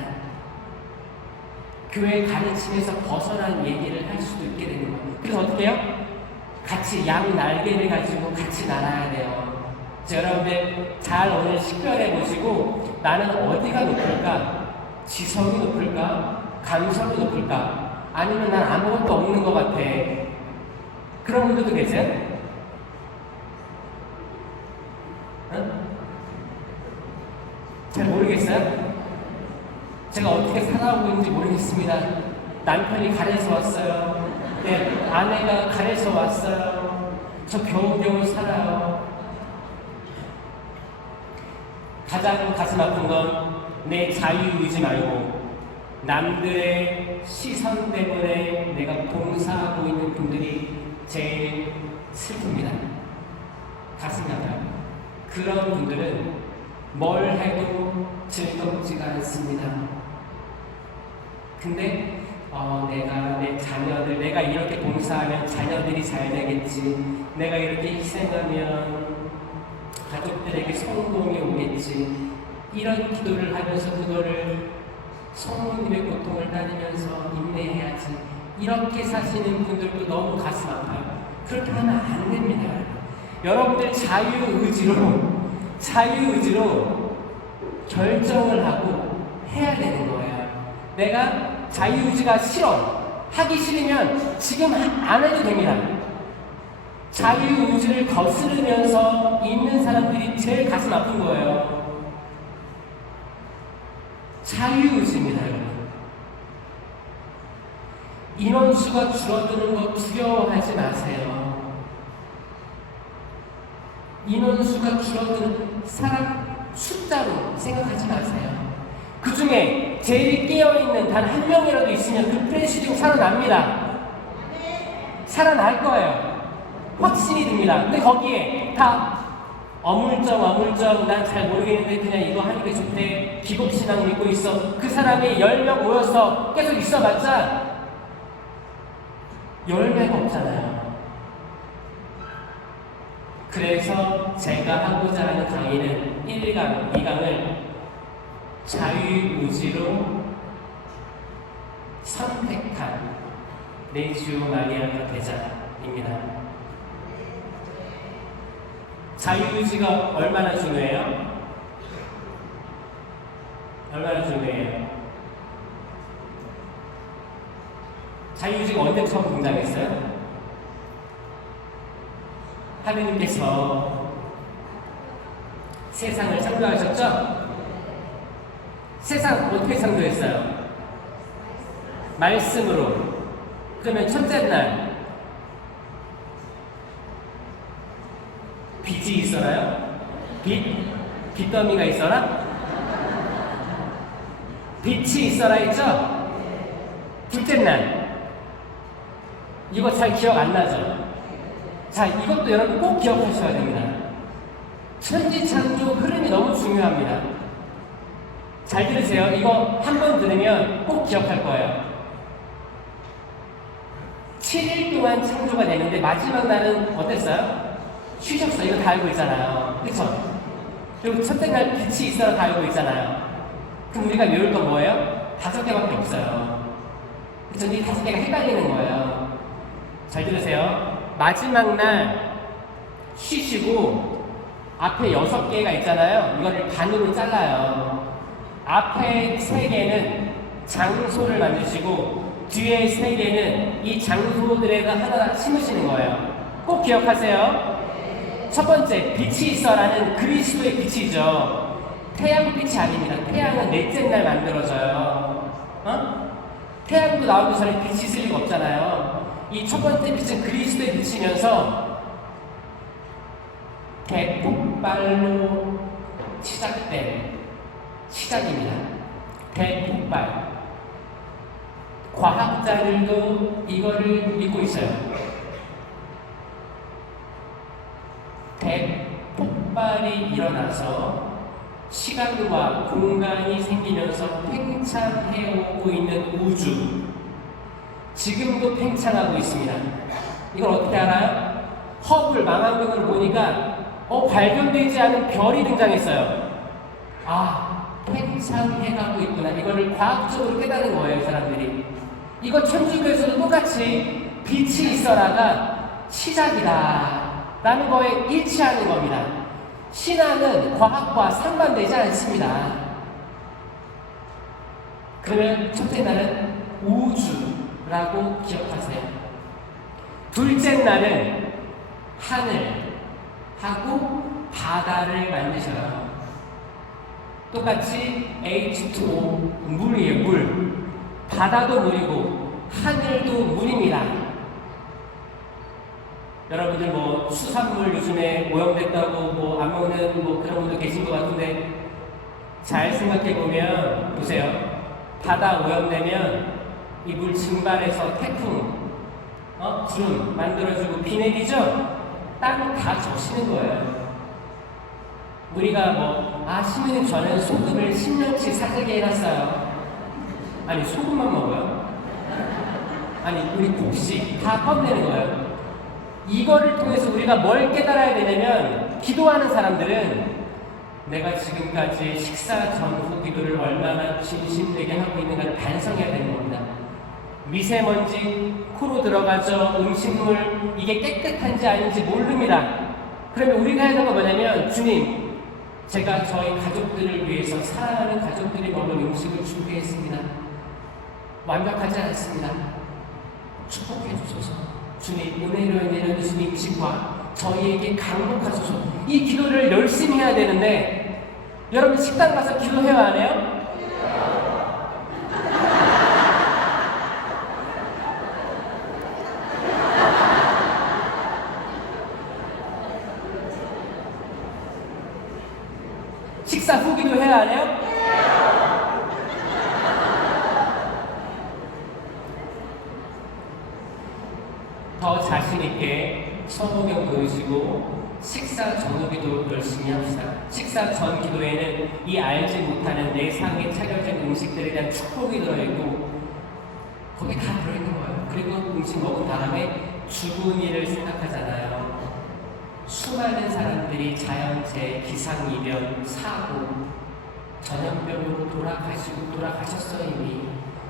교회 가르침에서 벗어난 얘기를 할 수도 있게 되는 거예요. 그래서 어떻게 해요? 같이 양 날개를 가지고 같이 날아야 돼요. 여러분들 잘 오늘 식별해 보시고 나는 어디가 높을까? 지성이 높을까? 감성이 높을까? 아니면 난 아무것도 없는 것 같아. 그런 분들도 계세요? 응? 잘 모르겠어요? 제가 어떻게 살아오고 있는지 모르겠습니다. 남편이 가래서 왔어요. 네, 아내가 가래서 왔어요. 저 겨우겨우 살아요. 가장 가슴 아픈 건 내 자유의지 말고 남들의 시선 때문에 내가 봉사하고 있는 분들이 제일 슬픕니다. 가슴이 아파요. 그런 분들은 뭘 해도 즐겁지가 않습니다. 근데 내가 내 자녀들, 내가 이렇게 봉사하면 자녀들이 잘 되겠지. 내가 이렇게 희생하면 가족들에게 성공이 오겠지. 이런 기도를 하면서 그거를 성모님의 고통을 따르면서 인내해야지. 이렇게 사시는 분들도 너무 가슴 아파요. 그렇게 하면 안 됩니다. 여러분들 자유의지로 결정을 하고 해야 되는 거예요. 내가 자유의지가 싫어. 하기 싫으면 지금 안 해도 됩니다. 자유의지를 거스르면서 있는 사람들이 제일 가슴 아픈 거예요. 자유의지입니다, 여러분. 인원수가 줄어드는 거 두려워하지 마세요. 인원수가 줄어드는 사람 숫자로 생각하지 마세요. 그 중에 제일 깨어있는 단 한 명이라도 있으면 그 프레시중 살아납니다. 살아날 거예요. 확신이 듭니다. 근데 거기에 다 어물쩡 난 잘 모르겠는데 그냥 이거 하니까 좋대. 기복신앙 믿고 있어. 그 사람이 10명 모여서 계속 있어봤자 열매가 없잖아요. 그래서 제가 하고자 하는 강의는 1강, 2강을 자유의지로 선택한 레지오 마리아가 되자입니다. 자유의지가 얼마나 중요해요? 얼마나 중요해요? 자유의지가 언제 처음 등장했어요? 하느님께서 세상을 창조하셨죠? 세상 어떻게 창조했어요? 말씀으로. 그러면 첫째 날 빛이 있어나요? 빛더미가 있어라? 빛이 있어라 했죠? 둘째 날 이거 잘 기억 안 나죠? 자, 이것도 여러분 꼭 기억하셔야 됩니다. 천지창조 흐름이 너무 중요합니다. 잘 들으세요. 이거 한 번 들으면 꼭 기억할 거예요. 7일 동안 창조가 되는데 마지막 날은 어땠어요? 쉬셨어요. 이거 다 알고 있잖아요. 그쵸? 그리고 첫째 날 빛이 있어라 다 알고 있잖아요. 그럼 우리가 외울 건 뭐예요? 5개밖에 없어요. 그쵸? 이 5개가 헷갈리는 거예요. 잘 들으세요. 마지막 날 쉬시고 앞에 6개가 있잖아요. 이거를 반으로 잘라요. 앞에 3개는 장소를 만드시고 뒤에 3개는 이 장소들에다 하나 심으시는 거예요. 꼭 기억하세요. 첫 번째, 빛이 있어라는 그리스도의 빛이죠. 태양빛이 아닙니다. 태양은 넷째 날 만들어져요. 태양도 나오기 전에 빛이 있을 리가 없잖아요. 이 첫 번째 빛은 그리스도의 빛이면서 대폭발로 시작된 시작입니다. 대폭발. 과학자들도 이거를 믿고 있어요. 대폭발이 일어나서 시간과 공간이 생기면서 팽창해오고 있는 우주. 지금도 팽창하고 있습니다. 이걸 어떻게 알아요? 허블 망원경으로 보니까 발견되지 않은 별이 등장했어요. 팽창해가고 있구나. 이거를 과학적으로 깨달은 거예요, 이 사람들이. 이거 천주교에서도 똑같이 빛이 있어라가 시작이다 라는 거에 일치하는 겁니다. 신앙은 과학과 상반되지 않습니다. 그러면 첫째 날은 우주라고 기억하세요. 둘째 날은 하늘하고 바다를 만드셔요. 똑같이 H2O, 물이에요, 물. 바다도 물이고 하늘도 물입니다. 여러분들 뭐 수산물 요즘에 오염됐다고 안 먹는 그런 분도 계신 것 같은데 잘 생각해 보면 보세요. 바다 오염되면 이 물 증발해서 태풍, 구름 만들어주고 비 내리죠? 땅 다 적시는 거예요. 우리가 신우님 저는 소금을 10년치 사들게 해놨어요. 아니 소금만 먹어요? 아니 우리 곡식 다 껌내는 거예요. 이거를 통해서 우리가 뭘 깨달아야 되냐면 기도하는 사람들은 내가 지금까지 식사 전후 기도를 얼마나 진심되게 하고 있는가를 반성해야 되는 겁니다. 미세먼지 코로 들어가죠. 음식물 이게 깨끗한지 아닌지 모릅니다. 그러면 우리가 해야 되는 건 뭐냐면 주님 제가 저희 가족들을 위해서 사랑하는 가족들이 먹을 음식을 준비했습니다. 완벽하지 않습니다. 축복해 주소서. 주님 은혜로 내려주신 음식과 저희에게 강복하소서. 이 기도를 열심히 해야 되는데 여러분 식당 가서 기도해요 안 해요? 식사 후 기도해야 안 해요? 더 자신있게 서호경 보여주고 식사 전후 기도 열심히 합시다. 식사 전 기도에는 이 알지 못하는 내 상에 차려진 음식들에 대한 축복이 들어있고 거기 다 들어있는 거예요. 그리고 음식 먹은 다음에 죽은이를 생각하잖아요. 수많은 사람들이 자연재해, 기상이변, 사고, 전염병으로 돌아가셨어요 이미.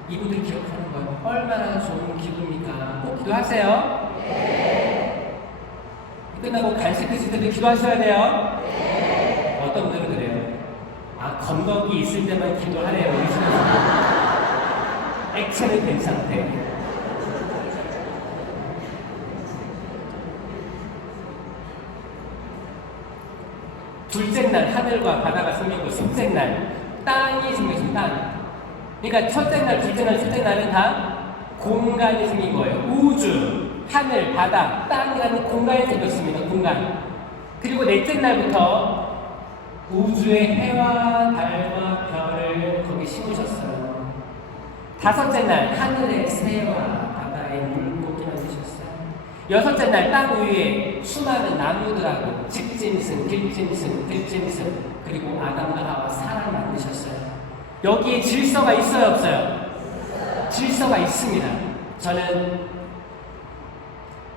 이분들 기억하는 거예요. 얼마나 좋은 기도입니까? 꼭 기도하세요. 네. 끝나고 간식 드실 때도 기도하셔야 돼요. 네. 어떤 분들은 그래요. 건더기 있을 때만 기도하래요. 우리 집에서. 액체는 괜찮대. 둘째 날 하늘과 바다가 생기고 셋째 날 땅이 생겼습니다. 땅. 그러니까 첫째 날, 둘째 날, 셋째 날은 다 공간이 생긴 거예요. 우주, 하늘, 바다, 땅이라는 공간이 생겼습니다. 공간. 그리고 넷째 날부터 우주의 해와 달과 별을 거기 심으셨어요. 다섯째 날 하늘의 새와 바다의 물고기 만드셨어요. 여섯째 날 땅 위에 수많은 나무들하고 직짐승, 길짐승, 들짐승 그리고 아담과 하와 사람을 만드셨어요. 여기에 질서가 있어요, 없어요? 질서가 있습니다. 저는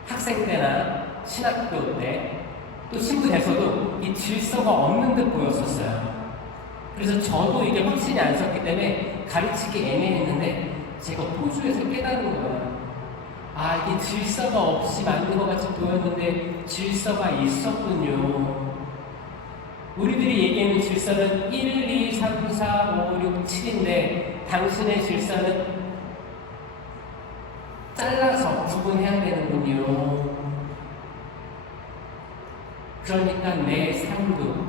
학생 때나 신학교 때 또 친구 돼서도 이 질서가 없는 듯 보였었어요. 그래서 저도 이게 확신이 안 섰기 때문에 가르치기 애매했는데 제가 호주에서 깨달은 거예요. 아, 이게 질서가 없이 만든 것 같이 보였는데 질서가 있었군요. 우리들이 얘기하는 질서는 1, 2, 3, 4, 5, 6, 7인데 당신의 질서는 잘라서 구분해야 되는군요. 그러니까 내 삶도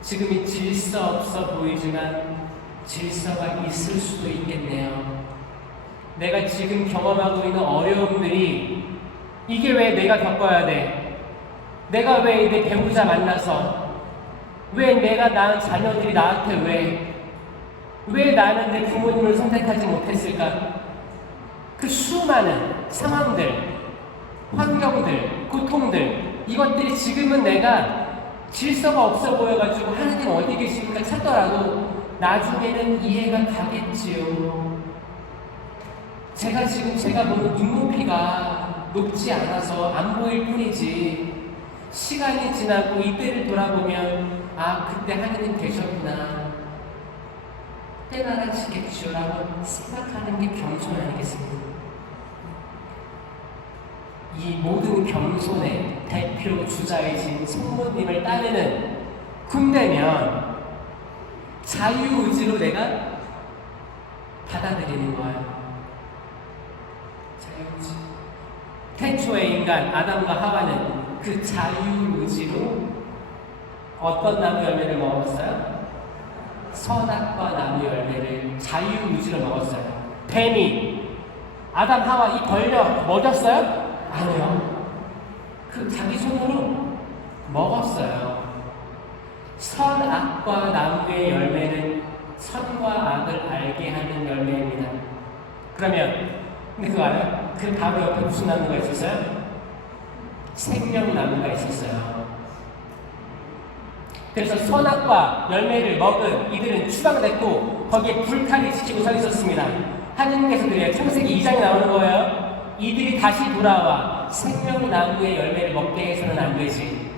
지금이 질서 없어 보이지만 질서가 있을 수도 있겠네요. 내가 지금 경험하고 있는 어려움들이 이게 왜 내가 겪어야 돼? 내가 왜 내 배우자 만나서 왜 내가 낳은 자녀들이 나한테 왜 나는 내 부모님을 선택하지 못했을까? 그 수많은 상황들, 환경들, 고통들 이것들이 지금은 내가 질서가 없어 보여가지고 하나님 어디 계십니까 찾더라도 나중에는 이해가 가겠지요. 제가 보는 눈높이가 높지 않아서 안 보일 뿐이지 시간이 지나고 이때를 돌아보면 아 그때 하나님 계셨구나 깨달아지겠죠 라고 생각하는 게 겸손 아니겠습니까? 이 모든 겸손의 대표 주자이신 성모님을 따르는 군대면 자유의지로 내가 받아들이는 거예요. 자유의지. 태초의 인간 아담과 하와는 그 자유의지로 어떤 나무 열매를 먹었어요? 선악과 나무 열매를 자유의지로 먹었어요. 뱀이 아담 하와 이 벌려 먹였어요? 아니요. 그 자기 손으로 먹었어요. 선악과 나무의 열매는 선과 악을 알게 하는 열매입니다. 그러면 근데 그거 알아요? 그 바로 옆에 무슨 나무가 있었어요? 생명나무가 있었어요. 그래서 선악과 열매를 먹은 이들은 추방됐고 거기에 불칼이 지키고 서 있었습니다. 하느님께서 그래요. 창세기 2장에 나오는 거예요. 이들이 다시 돌아와 생명나무의 열매를 먹게 해서는 안 되지.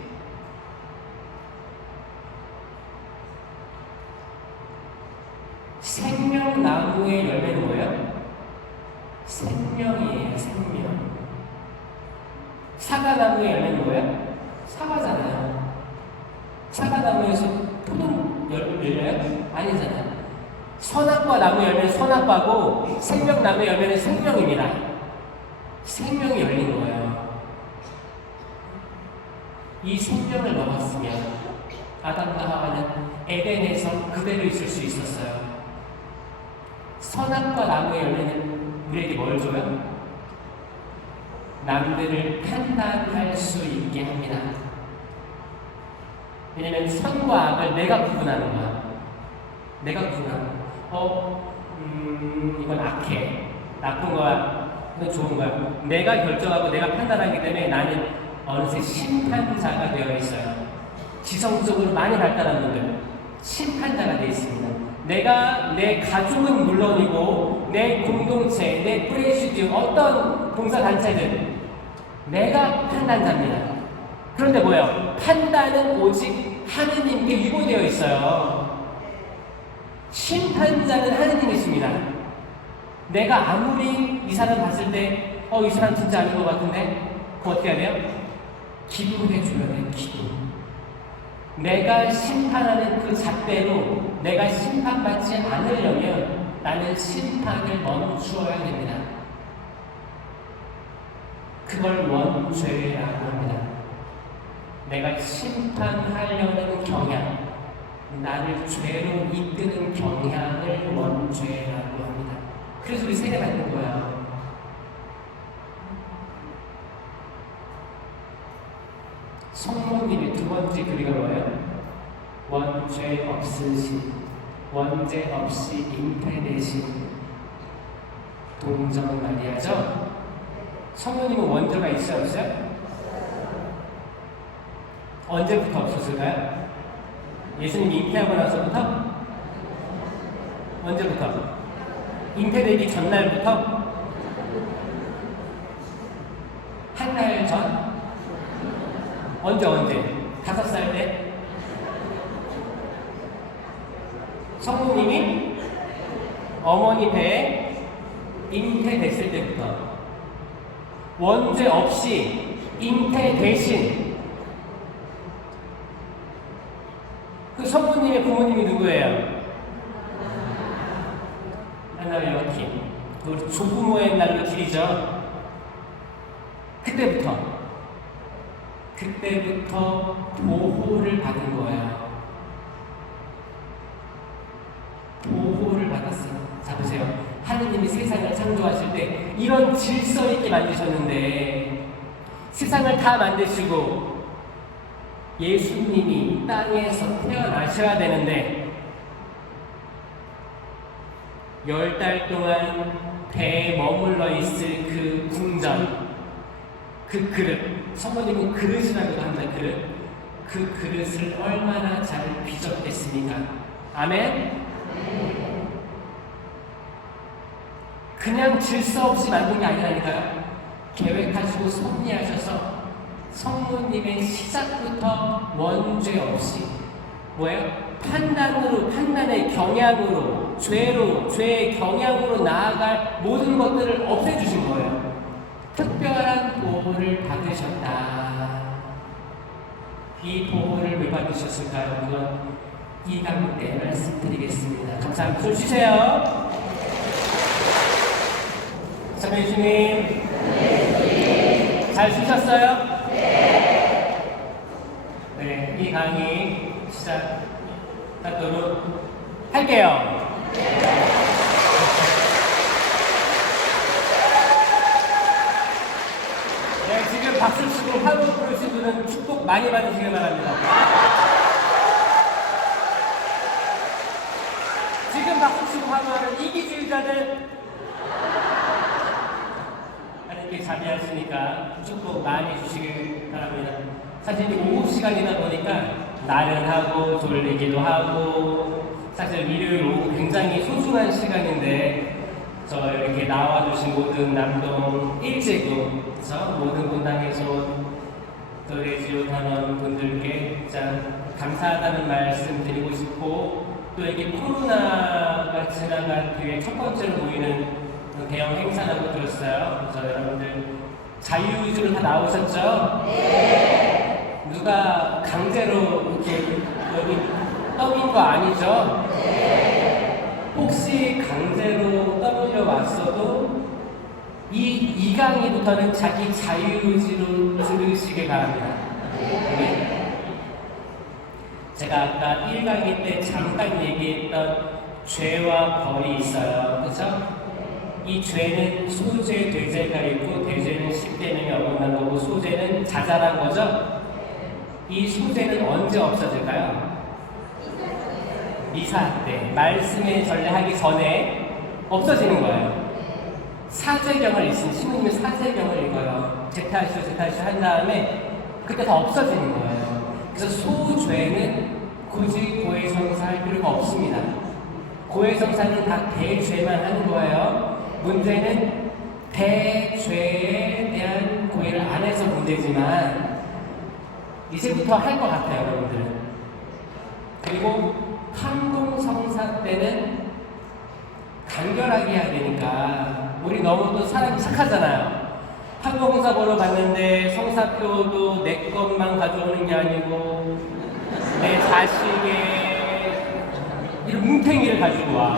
생명나무의 열매는 뭐예요? 생명이에요. 생명. 사과나무의 열매는 뭐예요? 사과잖아요. 사과나무에서 포도 열려요? 아니잖아요. 선악과 나무 열매는 선악과고 생명나무 열매는 생명입니다. 생명이 열린 거예요. 이 생명을 먹었으면 아담과 하와는 에덴에서 그대로 있을 수 있었어요. 선악과 나무의 열매는 우리에게 뭘 줘요? 남들을 판단할 수 있게 합니다. 왜냐면 선과 악을 내가 구분하는 거야. 내가 구분하는 거야. 이건 악해. 나쁜 거야. 이건 좋은 거야. 내가 결정하고 내가 판단하기 때문에 나는 어느새 심판자가 되어 있어요. 지성적으로 많이 발달한 분들 심판자가 되어 있습니다. 내가 내 가족은 물론이고 내 공동체, 내 프레시드 어떤 봉사단체든 내가 판단자입니다. 그런데 뭐예요? 판단은 오직 하느님께 유보되어 있어요. 심판자는 하느님이십니다. 내가 아무리 이 사람 봤을 때 이 사람 진짜 아닌 것 같은데 그거 어떻게 해야 돼요? 기도해줘야 돼요. 기도. 내가 심판하는 그 잣대로 내가 심판받지 않으려면 나는 심판을 멈추어야 됩니다. 그걸 원죄라고 합니다. 내가 심판하려는 경향, 나를 죄로 이끄는 경향을 원죄라고 합니다. 그래서 우리 세례받는 거야. 성모님의 두 번째 교리가 뭐예요? 원죄 없으신, 원죄 없이 잉태되신 동정 마리아죠? 성모님은 원죄가 있어요, 없어요? 언제부터 없었을까요? 예수님이 잉태하고 나서부터? 언제부터? 잉태되기 전날부터? 한 달 전? 독립해 잉태됐을 때부터 원죄 없이 잉태되신 그 성모님의 부모님이 누구예요? 하나의 여팀, 우리 조부모의 날로 길이죠. 그때부터 보호를 받은 거예요. 보호를 받았어요. 자 보세요. 하느님이 세상을 창조하실 때 이런 질서 있게 만드셨는데 세상을 다 만드시고 예수님이 땅에서 태어나셔야 되는데 10달 동안 배에 머물러 있을 그 궁전, 그 그릇, 성모님은 그릇이라고도 합니다. 그 그릇을 얼마나 잘 빚었겠습니까? 아멘? 그냥 질서 없이 만든 게 아니라니까요. 계획하시고 섭리하셔서 성모님의 시작부터 원죄 없이 뭐예요? 판단의 경향으로 죄의 경향으로 나아갈 모든 것들을 없애주신 거예요. 특별한 보호를 받으셨다. 이 보호를 왜 받으셨을까요? 그건 이 강의 때 말씀드리겠습니다. 감사합니다. 손 쉬세요. 참여 주님, 잘 쉬셨어요? 네, 이 강의 시작하도록 할게요. 네, 지금 박수 치고 환호 부르신 분은 축복 많이 받으시길 바랍니다. 지금 박수 치고 환호하는 이기주의자들 하나님께 자비하시니까 축복 많이 주시길 바랍니다. 사실 오후 시간이다 보니까 나른하고 졸리기도 하고 사실 일요일 오후 굉장히 소중한 시간인데 저 이렇게 나와주신 모든 남동 일제구 모든 분당에서 또 레지오 단원 분들께 진짜 감사하다는 말씀 드리고 싶고 또 이게 코로나가 지나간 뒤에 첫 번째로 모이는 대형 행사라고 들었어요. 그래서 여러분들 자유주의로 다 나오셨죠? 네. 누가 강제로 이렇게 여기 떠민 거 아니죠? 네. 혹시 강제로 떠밀려 왔어도 이 강의부터는 자기 자유의지로 들으시길 바랍니다. 네. 제가 아까 1강의 때 잠깐 얘기했던 죄와 벌이 있어요. 그렇죠? 이 죄는 소죄, 대죄가 있고 대죄는 십계명이 어긋난 거고 소죄는 자잘한 거죠? 이 소죄는 언제 없어질까요? 미사 때 말씀의 전례하기 전에 없어지는 거예요. 사죄경을 읽으신 신부님이 사죄경을 읽어요. 제타하시오 한 다음에 그때 다 없어지는 거예요. 그래서 소죄는 굳이 고해성사할 필요가 없습니다. 고해성사는 다 대죄만 하는 거예요. 문제는 대죄에 대한 고해를 안 해서 문제지만 이제부터 할 것 같아요, 여러분들은. 그리고 항공성사 때는 간결하게 해야 되니까 우리 너무 또 사람이 착하잖아요. 항공성사 보러 갔는데 성사표도 내 것만 가져오는 게 아니고 내 자식의 이런 뭉탱이를 가지고 와.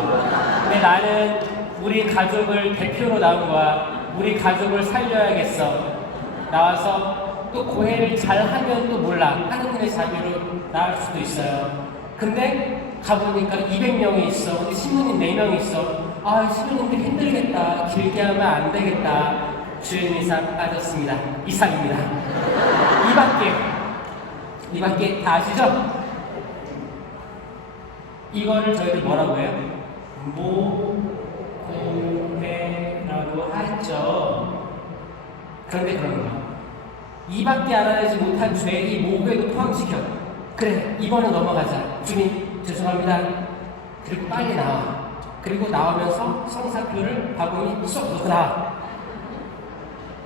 근데 나는 우리 가족을 대표로 나온 거야. 우리 가족을 살려야겠어. 나와서 또 고해를 잘하면 또 몰라. 하느님의 자비로 나을 수도 있어요. 근데 가보니까 200명이 있어. 근데 신부님 4명 있어. 아, 신부님들 힘들겠다. 길게 하면 안 되겠다. 주일 이상 빠졌습니다. 이상입니다. 이 밖에 다 아시죠? 이거를 저희들 뭐라고 해요? 모고해라고 하죠. 그런데 그런 거야. 이밖에 알아내지 못한 죄, 이 모고해도 포함시켜. 그래, 이번은 넘어가자. 주님, 죄송합니다. 그리고 빨리 나와. 그리고 나오면서 성사표를 바구니 쏙 넣고 나와.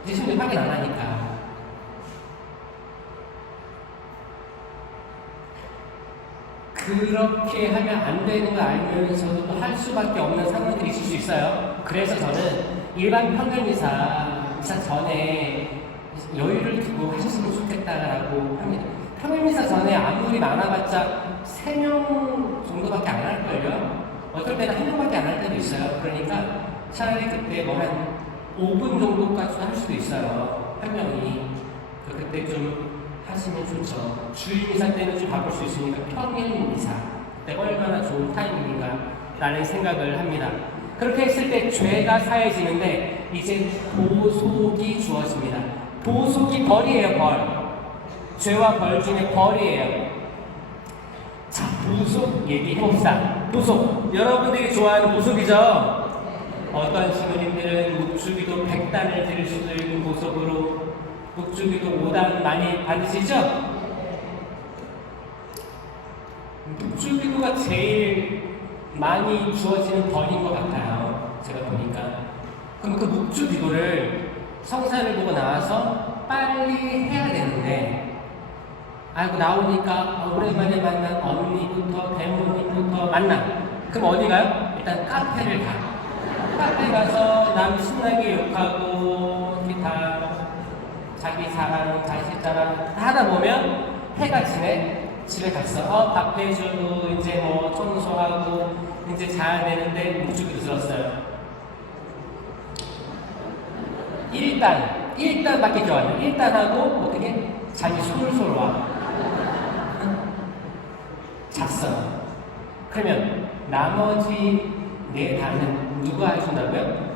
이제 신부님 확인 안 하니까. 그렇게 하면 안 되는 걸 알면서도 또 할 수밖에 없는 상황들이 있을 수 있어요. 그래서 저는 일반 평일미사 전에 여유를 두고 하셨으면 좋겠다라고 합니다. 평일미사 전에 아무리 많아봤자 3명 정도밖에 안 할걸요? 어떨 때는 1명밖에 안 할 때도 있어요. 그러니까 차라리 그때 뭐 한 5분 정도까지도 할 수도 있어요. 한 명이. 그때 좀 하시면 좋죠. 주일미사 때는 좀 바꿀 수 있으니까 평일미사 그때가 얼마나 좋은 타이밍인가 라는 생각을 합니다. 그렇게 했을 때 죄가 사해지는데 이제 보속이 주어집니다. 보속이 벌이에요. 벌. 죄와 벌 중에 벌이에요. 자, 보속 얘기해봅시다. 보속. 여러분들이 좋아하는 보속이죠? 어떤 신부님들은 묵주기도 100단을 드릴 수도 있는 보속으로 묵주기도 5단 많이 받으시죠? 묵주기도가 제일 많이 주어지는 벌인 것 같아요. 제가 보니까. 그럼 그 묵주기도를 성사를 보고 나와서 빨리 해야 되는데 아이고 나오니까 오랜만에 만난 언니부터 대모님부터 만나. 그럼 어디 가요? 일단 카페를 가. 카페 가서 남 신나게 욕하고 기타 자기 자랑, 자식 자랑 하다 보면 해가 지네. 집에 갔어. 밥 해주고 이제 뭐 청소하고 이제 자야 되는데 묵주기도 들었어요. 일단밖에 기억 안 나. 일단 하고 어떻게 잠이 솔솔 와. 잤어. 그러면 나머지 4단은 누가 해준다고요?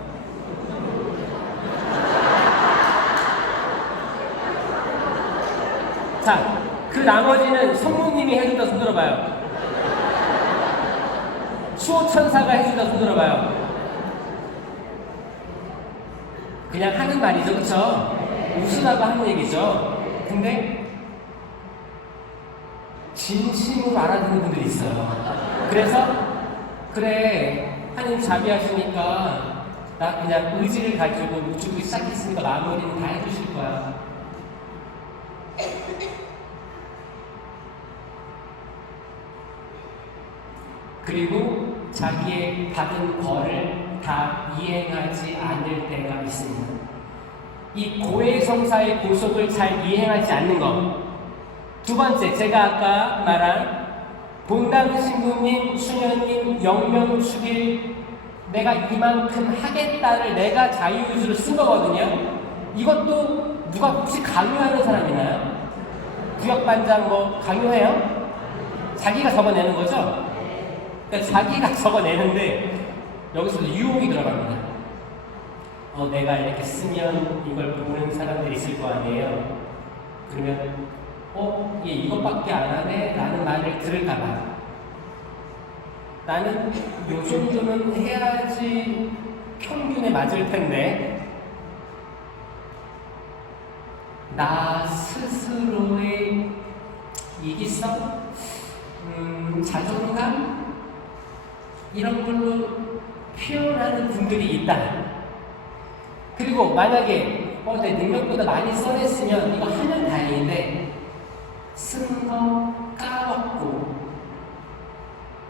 자, 그 나머지는 성모님이 해준다 손 들어봐요. 수호천사가 해준다 손 들어봐요. 그냥 하는 말이죠, 그쵸? 웃으라고 하는 얘기죠. 근데 진심으로 알아듣는 분들이 있어요. 그래서 그래 하나님 자비하시니까 나 그냥 의지를 가지고 묵주기 시작했으니까 마무리는 다 해주실 거야. 그리고 자기의 받은 벌을 다 이행하지 않을 때가 있습니다. 이 고해성사의 고속을 잘 이행하지 않는 것. 두 번째, 제가 아까 말한 본당 신부님, 수녀님, 영명축일 내가 이만큼 하겠다를 내가 자유의지로 쓴 거거든요. 이것도 누가 혹시 강요하는 사람 있나요? 구역반장 뭐 강요해요? 자기가 적어내는 거죠? 그러니까 자기가 적어내는데 여기서 유혹이 들어갑니다. 내가 이렇게 쓰면 이걸 보는 사람들이 있을 거 아니에요. 그러면 얘 이것밖에 안 하네? 라는 말을 들을까봐 나는 요 정도는 해야지 평균에 맞을 텐데 나 스스로의 이기성, 자존감 이런 걸로 표현하는 분들이 있다. 그리고 만약에 내 능력보다 많이 써냈으면 이거 하면 다행인데 쓴 거 까먹고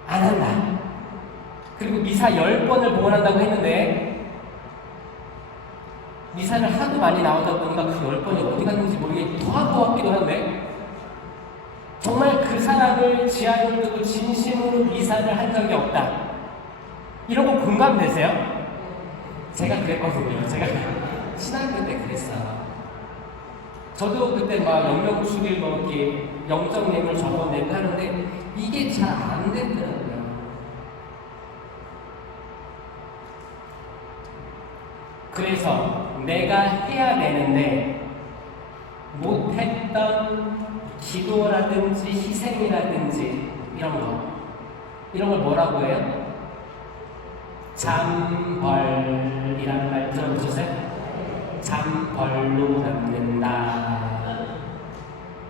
안 한다. 그리고 미사 10번을 봉헌한다고 했는데 미사를 하도 많이 나오다 보니까 그 10번이 어디 갔는지 모르게 더한 것 같기도 한데 정말 그 사람을 지하에 두고 진심으로 미사를 한 적이 없다. 이런 거 공감되세요? 제가 그랬거든요. 제가 신학교 때 그랬어요. 저도 그때 막 영명축일 뭐 이렇게 영적내용을 적어내고 하는데 이게 잘 안 되더라고요. 그래서 내가 해야 되는데 못했던 기도라든지 희생이라든지 이런 걸 뭐라고 해요? 잠벌이라는 말 들어보셨어요? 잠벌로 남는다.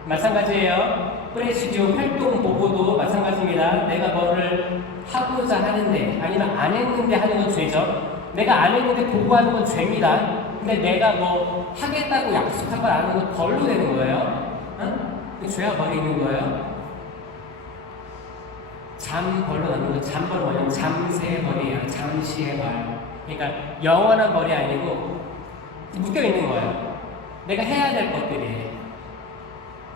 마찬가지예요. 프레시디오 활동 보고도 마찬가지입니다. 내가 뭐를 하고자 하는데 아니면 안 했는데 하는 건 죄죠. 내가 안 했는데 보고하는 건 죄입니다. 근데 내가 뭐 하겠다고 약속한 걸 안 하는 건 벌로 되는 거예요. 응? 죄와 벌이 있는 거예요. 잠벌로 나누는 거. 잠벌 뭐냐면 잠시의 벌이에요. 잠시의 벌. 그러니까 영원한 벌이 아니고 묶여 있는 거예요. 내가 해야 될 것들이에요.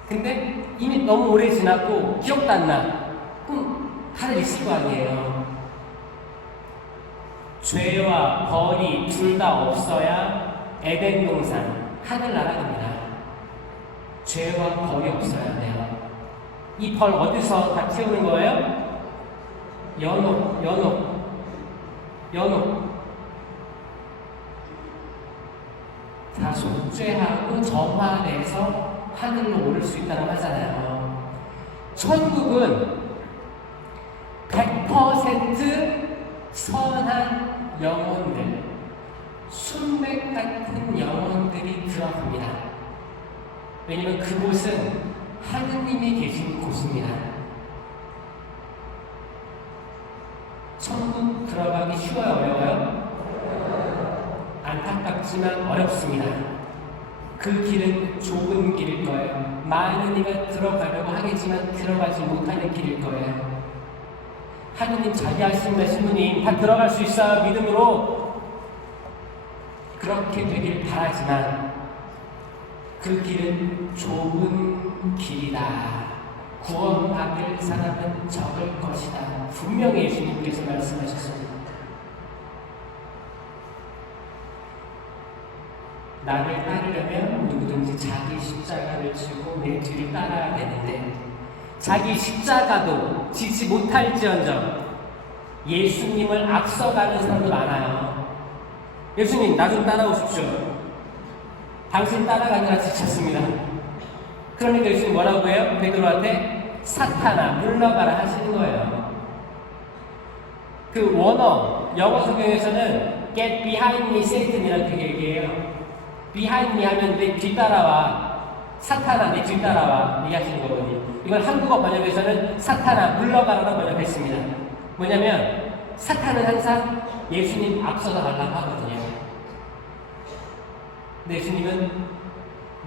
근데 이미 너무 오래 지났고 기억도 안 나. 그럼 다들 있을 거 아니에요. 죄와 벌이 둘 다 없어야 에덴 동산 하늘나라 갑니다. 죄와 벌이 없어야 돼요. 이 벌 어디서 다 키우는 거예요? 연옥. 다 속죄하고 정화돼서 하늘로 오를 수 있다고 하잖아요. 천국은 100% 선한 영혼들, 순백 같은 영혼들이 들어갑니다. 왜냐면 그곳은 하느님이 계신 곳입니다. 천국 들어가기 쉬워요, 어려워요? 안타깝지만 어렵습니다. 그 길은 좁은 길일 거예요. 많은 이가 들어가려고 하겠지만 들어가지 못하는 길일 거예요. 하느님 자비하십니다. 신부님 다 들어갈 수 있어요. 믿음으로. 그렇게 되길 바라지만 그 길은 좁은 길이다. 구원받을 사람은 적을 것이다. 분명히 예수님께서 말씀하셨습니다. 나를 따르려면 누구든지 자기 십자가를 지고 내 뒤를 따라야 되는데 자기 십자가도 지지 못할지언정 예수님을 앞서가는 사람도 많아요. 예수님 나 좀 따라오십시오. 당신 따라가느라 지쳤습니다. 그러니까 예수님 뭐라고 해요? 베드로한테 사탄아 물러가라 하시는 거예요. 그 원어 영어 성경에서는 get behind me Satan 이렇게 얘기해요. behind me 하면 내 뒤따라와. 사탄아 내 뒤따라와 얘기하시는 거거든요. 이걸 한국어 번역에서는 사탄아 물러가라고 번역했습니다. 뭐냐면 사탄은 항상 예수님 앞서서 가려고 하거든요. 근데 예수님은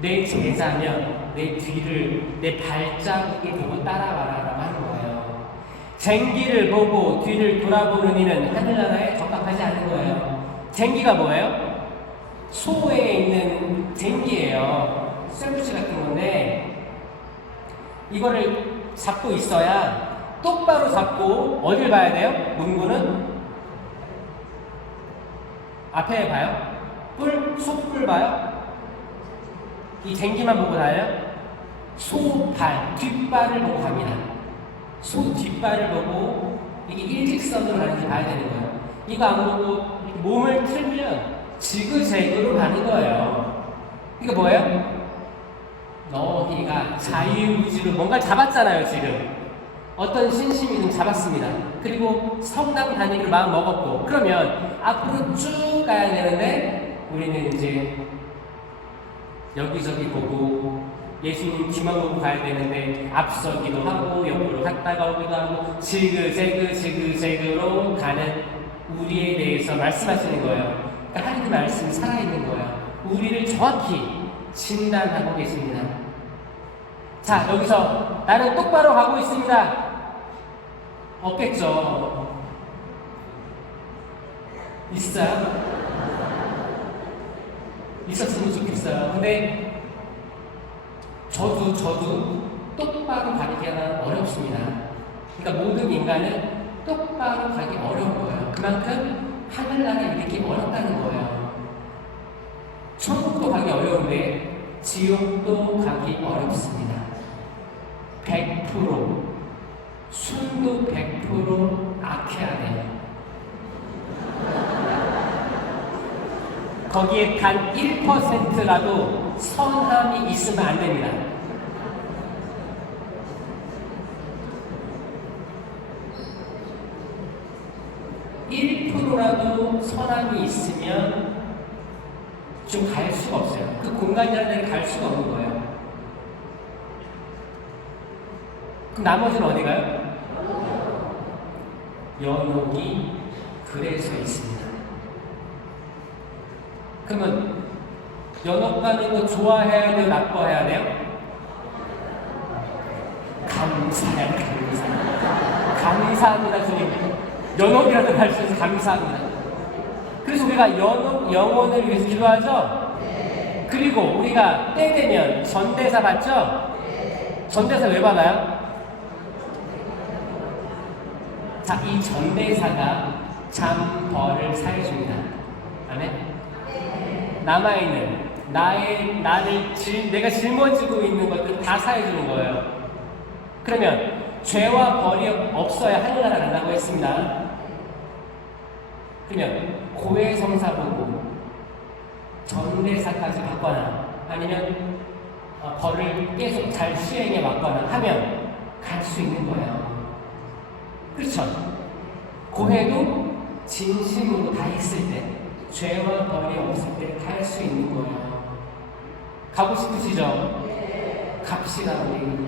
내 제자면 내 뒤를 내 발자국을 보고 따라와라라고 하는 거예요. 쟁기를 보고 뒤를 돌아보는 이는 하늘나라에 적합하지 않은 거예요. 쟁기가 뭐예요? 소에 있는 쟁기예요. 쇠붙이 같은 건데 이거를 잡고 있어야 똑바로 잡고 어딜 봐야 돼요? 문구는 앞에 봐요? 소뿔 봐요? 이 쟁기만 보고 가요? 소 발, 뒷발을 보고 갑니다. 소 뒷발을 보고 이게 일직선으로 가는지 봐야 되는 거예요. 이거 안 보고 몸을 틀면 지그재그로 가는 거예요. 이거 뭐예요? 너희가 자유의지로 뭔가 잡았잖아요, 지금. 어떤 신심이든 잡았습니다. 그리고 성당 다니기를 마음 먹었고, 그러면 앞으로 쭉 가야 되는데, 우리는 이제 여기저기 보고, 예수님 뒤만 보고 가야 되는데, 앞서기도 하고, 옆으로 갔다가 오기도 하고, 지그재그로 가는 우리에 대해서 말씀하시는 거예요. 그러니까 하나님 말씀이 살아있는 거예요. 우리를 정확히 진단하고 계십니다. 자, 여기서 나는 똑바로 가고 있습니다. 없겠죠. 있어요? 있었으면 좋겠어요. 근데 저도 똑바로 가기가 어렵습니다. 그러니까 모든 인간은 똑바로 가기 어려운 거예요. 그만큼 하늘나라 이렇게 어렵다는 거예요. 천국도 가기 어려운데 지옥도 가기 어렵습니다. 100% 순도 100% 악해야 돼요. 거기에 단 1%라도 선함이 있으면 안 됩니다. (1%라도) 선함이 있으면 좀 갈 수가 없어요. 그 공간이라는 데를 갈 수가 없는 거예요. 그럼 나머지는 어디 가요? 연옥이 그래서 있습니다. 그러면 연옥 가는 거 좋아해야 돼요? 나빠해야 돼요? 감사해요, 감사합니다, 주님. 연옥이라도 할 수 있어서 감사합니다. 그래서 우리가 연옥, 영혼을 위해서 기도하죠? 그리고 우리가 때 되면 전대사 받죠? 전대사 왜 받아요? 자, 이 전대사가 잠벌을 사해줍니다. 아멘? 남아있는 내가 짊어지고 있는 것들 다 사해주는 거예요. 그러면 죄와 벌이 없어야 하늘나라 간다고 했습니다. 그러면 고해성사 보고 전대사까지 받거나 아니면 벌을 계속 잘 수행해 왔거나 하면 갈 수 있는 거예요. 그렇죠? 고해도 진심으로 다 했을 때, 죄와 벌이 없을 때 갈 수 있는 거예요. 가고 싶으시죠? 갑시다, 우리.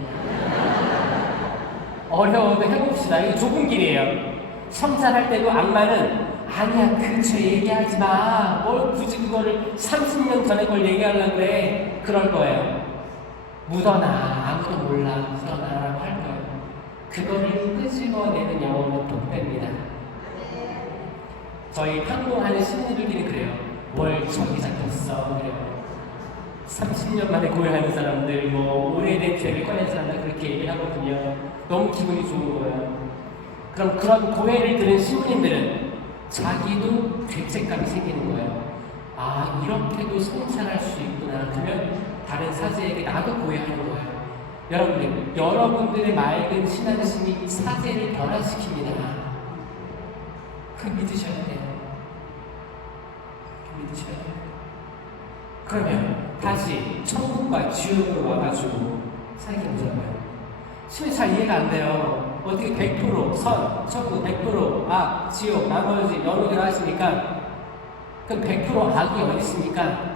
어려워도 해봅시다. 이거 좁은 길이에요. 성찰할 때도 악마는 아니야, 그 죄 얘기하지 마. 뭘 굳이 그거를 30년 전에 걸 얘기하려고 그래. 그럴 거예요. 묻어놔. 아무도 몰라. 묻어놔라고 할 거예요. 그거를 끄집어내는 영혼은 독배입니다. 저희 항공하는 신부들끼리 그래요. 뭘 저기 잡혔어. 그래요. 30년 만에 고해하는 사람들, 오래된 죄를 꺼낸 사람들 그렇게 얘기를 하거든요. 너무 기분이 좋은 거예요. 그럼 그런 고해를 들은 신부님들은 자기도 죄책감이 생기는 거예요. 아, 이렇게도 성찰할 수 있구나. 그러면 다른 사제에게 나도 고해하는 거예요. 여러분들, 여러분들의 맑은 신앙심이 사제를 변화시킵니다. 그 믿으셔야 돼요. 믿으셔야 돼요. 그러면 다시 천국과 지옥으로 와가지고 살게 되잖아요. 신이 잘 이해가 안 돼요. 어떻게 100% 선, 천국 100% 악, 지옥, 나머지 여러 개로 하시니까 그럼 100% 악이 어디 있습니까?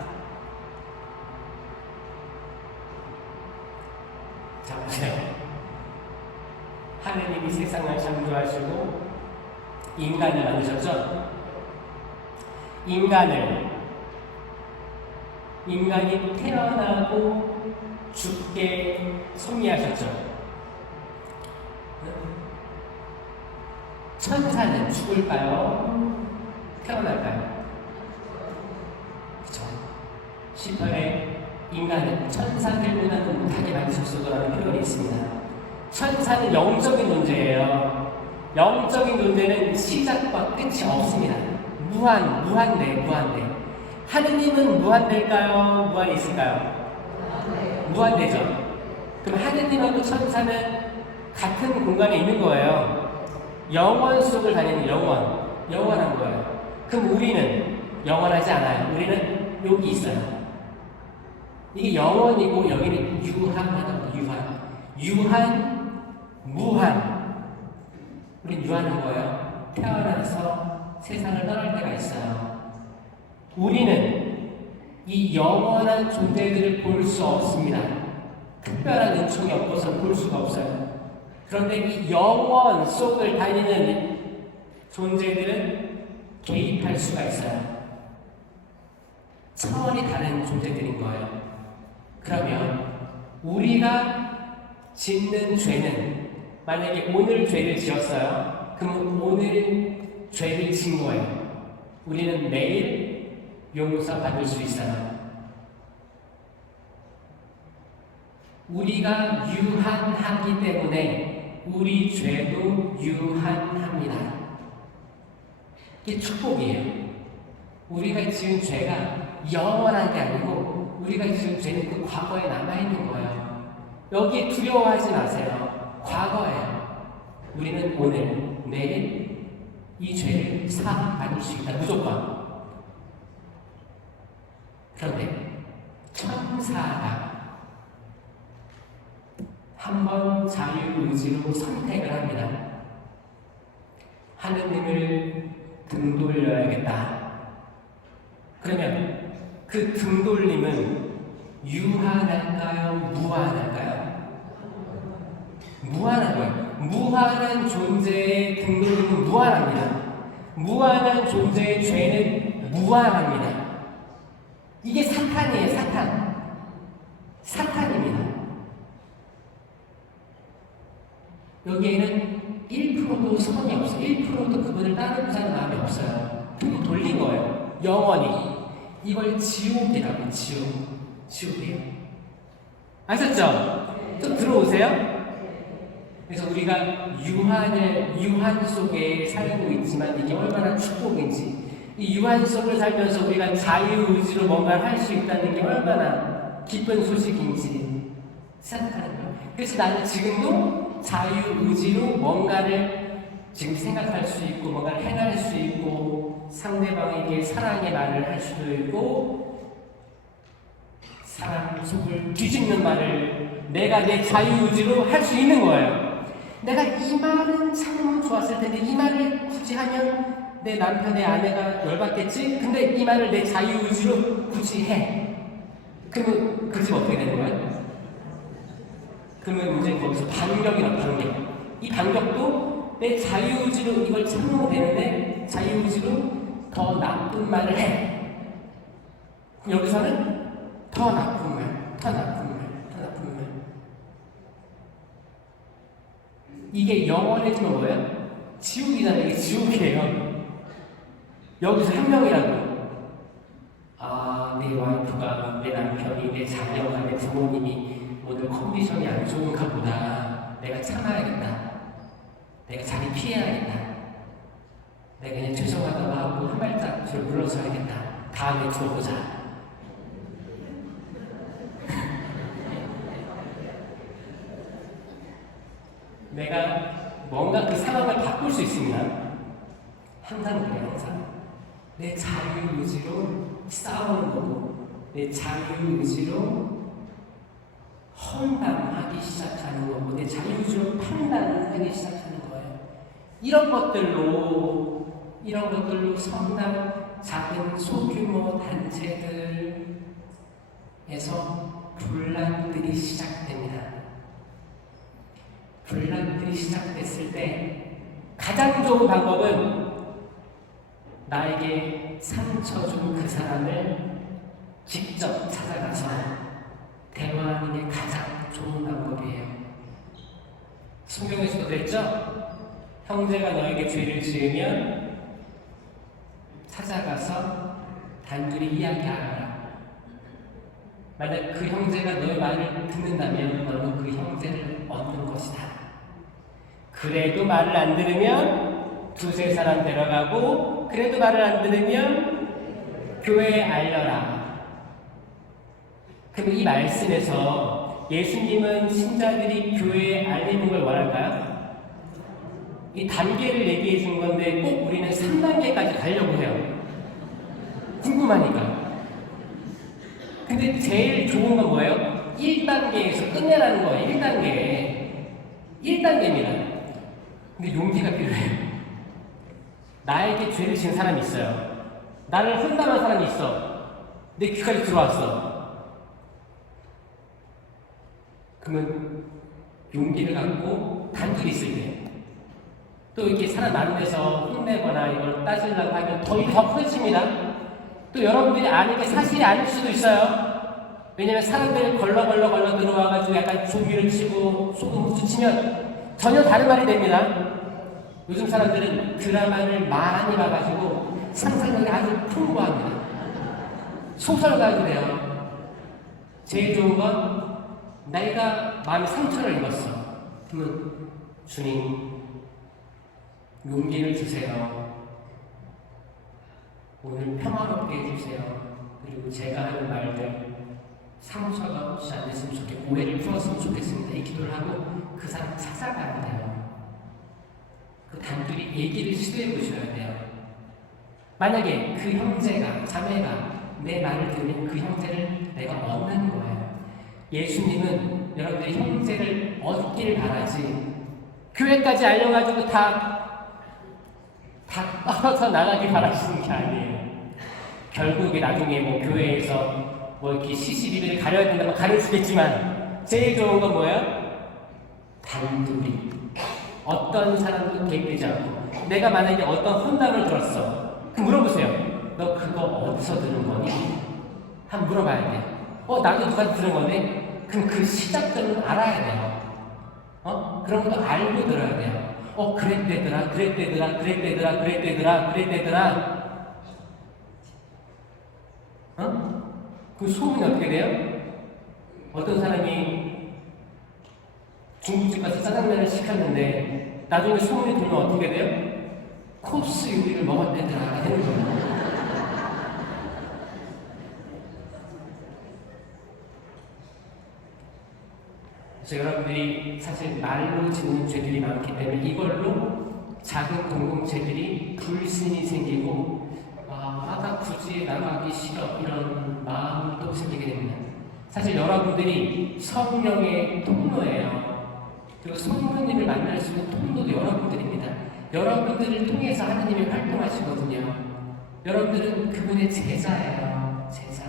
자, 보세요. 하느님이 세상을 창조하시고 인간을 만드셨죠? 인간이 태어나고 죽게 섭리하셨죠. 천사는 죽을까요? 태어날까요? 그렇죠. 시편에 인간은 천사들보다는 못하게 만드셨어라는 표현이 있습니다. 천사는 영적인 존재예요. 영적인 존재는 시작과 끝이 없습니다. 무한대. 하느님은 무한대일까요? 무한이 있을까요? 무한대죠. 그럼 하느님하고 천사는 같은 공간에 있는 거예요. 영원 속을 다니는 영원한 거예요. 그럼 우리는 영원하지 않아요. 우리는 여기 있어요. 이게 영원이고 여기는 무한. 우린 유한한 거예요. 태어나서 세상을 떠날 때가 있어요. 우리는 이 영원한 존재들을 볼 수 없습니다. 특별한 은총이 없어서 볼 수가 없어요. 그런데 이 영원 속을 다니는 존재들은 개입할 수가 있어요. 차원이 다른 존재들인 거예요. 그러면 우리가 짓는 죄는 만약에 오늘 죄를 지었어요. 그럼 오늘 죄를 지은 거예요. 우리는 내일 용서 받을 수 있어요. 우리가 유한하기 때문에 우리 죄도 유한합니다. 이게 축복이에요. 우리가 지은 죄가 영원한 게 아니고 우리가 지은 죄는 그 과거에 남아있는 거예요. 여기에 두려워하지 마세요. 과거예요. 우리는 오늘, 내일 이 죄를 사함받을 수 있다. 무조건. 그런데 천사가 한번 자유의지로 선택을 합니다. 하느님을 등 돌려야겠다. 그러면 그 등 돌림은 유한할까요? 무한할까요? 무한한 거예요. 무한한 존재의 등 돌림은 무한합니다. 무한한 존재의 죄는 무한합니다. 이게 사탄이에요, 사탄입니다. 여기에는 1%도 선이 없어요. 1%도 그분을 따르는 마음이 없어요. 그냥 돌린 거예요. 영원히. 이걸 지옥이라고. 지옥이에요. 아셨죠? 좀 들어오세요? 그래서 우리가 유한 속에 살고 있지만 이게 얼마나 축복인지, 이 유한 속을 살면서 우리가 자유의지로 뭔가를 할 수 있다는 게 얼마나 기쁜 소식인지 생각하는 거예요. 그래서 나는 지금도 자유의지로 뭔가를 지금 생각할 수 있고, 뭔가를 행할 수 있고, 상대방에게 사랑의 말을 할 수도 있고, 사람 속을 뒤집는 말을 내가 내 자유의지로 할 수 있는 거예요. 내가 이 말은 참 좋았을 텐데 이 말을 굳이 하면 내 남편, 내 아내가 열받겠지? 근데 이 말을 내 자유의지로 굳이 해. 그러면 그 집 어떻게 되는 거예요? 그러면 이제 거기서 반격이라 반격. 이 반격도 내 자유의지로 이걸 참으면 되는데 자유의지로 더 나쁜 말을 해. 여기서는 더 나쁜 말, 더 나쁜 말, 더 나쁜 말. 이게 영원해지면 뭐예요? 지옥이잖아요. 이게 지옥이에요. 여기서 한 명이라도 내 와이프가, 내 남편이, 내 자녀가, 내 부모님이 오늘 컨디션이 안 좋은가 보다. 내가 참아야겠다. 내가 자기 피해야겠다. 내가 그냥 죄송하다고 하고 한 발짝 뒤로 물러서야겠다. 다음에 들어보자. 내가 뭔가 그 상황을 바꿀 수 있으면 항상 그래요. 항상 내 자유의지로 싸우는 거고, 내 자유의지로 헌담하기 시작하는 거고, 내 자유의지로 판단하기 시작하는 거예요. 이런 것들로 성당, 작은 소규모 단체들에서 분란들이 시작됩니다. 분란들이 시작됐을 때 가장 좋은 방법은 나에게 상처 준 그 사람을 직접 찾아가서 대화하는 게 가장 좋은 방법이에요. 성경에서도 그랬죠? 형제가 너에게 죄를 지으면 찾아가서 단둘이 이야기하라. 만약 그 형제가 너의 말을 듣는다면 너는 그 형제를 얻는 것이다. 그래도 말을 안 들으면 두세 사람 데려가고, 그래도 말을 안 들으면 교회에 알려라. 그럼 이 말씀에서 예수님은 신자들이 교회에 알리는 걸 원할까요? 이 단계를 얘기해 준 건데 꼭 우리는 3단계까지 가려고 해요. 궁금하니까. 근데 제일 좋은 건 뭐예요? 1단계에서 끝내라는 거예요. 1단계입니다. 근데 용기가 필요해요. 나에게 죄를 지은 사람이 있어요. 나를 혼담한 사람이 있어. 내 귀까지 들어왔어. 그러면 용기를 갖고 단둘이 있을 때, 또 이렇게 사람 많은 데서 혼내거나 이걸 따지려고 하면 더 커집니다. 또 여러분들이 아는 게 사실이 아닐 수도 있어요. 왜냐면 사람들이 걸러 들어와가지고 약간 조기를 치고 소금 후추 치면 전혀 다른 말이 됩니다. 요즘 사람들은 드라마를 많이 봐가지고 상상력이 아주 풍부합니다. 소설가들이에요. 제일 좋은 건 내가 마음의 상처를 입었어. 그러면 주님 용기를 주세요. 오늘 평화롭게 해주세요. 그리고 제가 하는 말들 상처가 없지 않았으면 좋겠고 오해를 풀었으면 좋겠습니다. 이 기도를 하고 그 사람 찾아가야 돼요. 그 단둘이 얘기를 시도해 보셔야 돼요. 만약에 그 형제가, 자매가 내 말을 들으면 그 형제를 내가 얻는 거예요. 예수님은 여러분들이 형제를 얻기를 바라지 교회까지 알려가지고 다 떨어져 나가길 바라시는 게 아니에요. 결국에 나중에 뭐 교회에서 뭐 이렇게 시시비비를 가려야 된다고 가르치겠지만 제일 좋은 건 뭐예요? 단둘이. 어떤 사람도 개입되지 않고. 내가 만약에 어떤 혼담을 들었어. 그럼 물어보세요. 너 그거 어디서 들은 거니? 한번 물어봐야 돼. 나도 누가 들은 거네? 그럼 그 시작점을 알아야 돼요. 그런 것도 알고 들어야 돼요. 그랬대더라, 그랬대더라, 그랬대더라, 그랬대더라, 그랬대더라. 그 소문이 어떻게 돼요? 어떤 사람이 중국집 가서 짜장면을 시켰는데 나중에 소문이 돌면 어떻게 돼요? 코스 요리를 먹었대더라 되는 거예요. 그래서 여러분들이 사실 말로 짓는 죄들이 많기 때문에 이걸로 작은 공동체들이 불신이 생기고 아까 굳이 나가기 싫어 이런 마음도 생기게 됩니다. 사실 여러분들이 성령의 통로예요. 그리고 성령님을 만날 수 있는 통로도 여러분들입니다. 여러분들을 통해서 하나님이 활동하시거든요. 여러분들은 그분의 제자예요. 제자.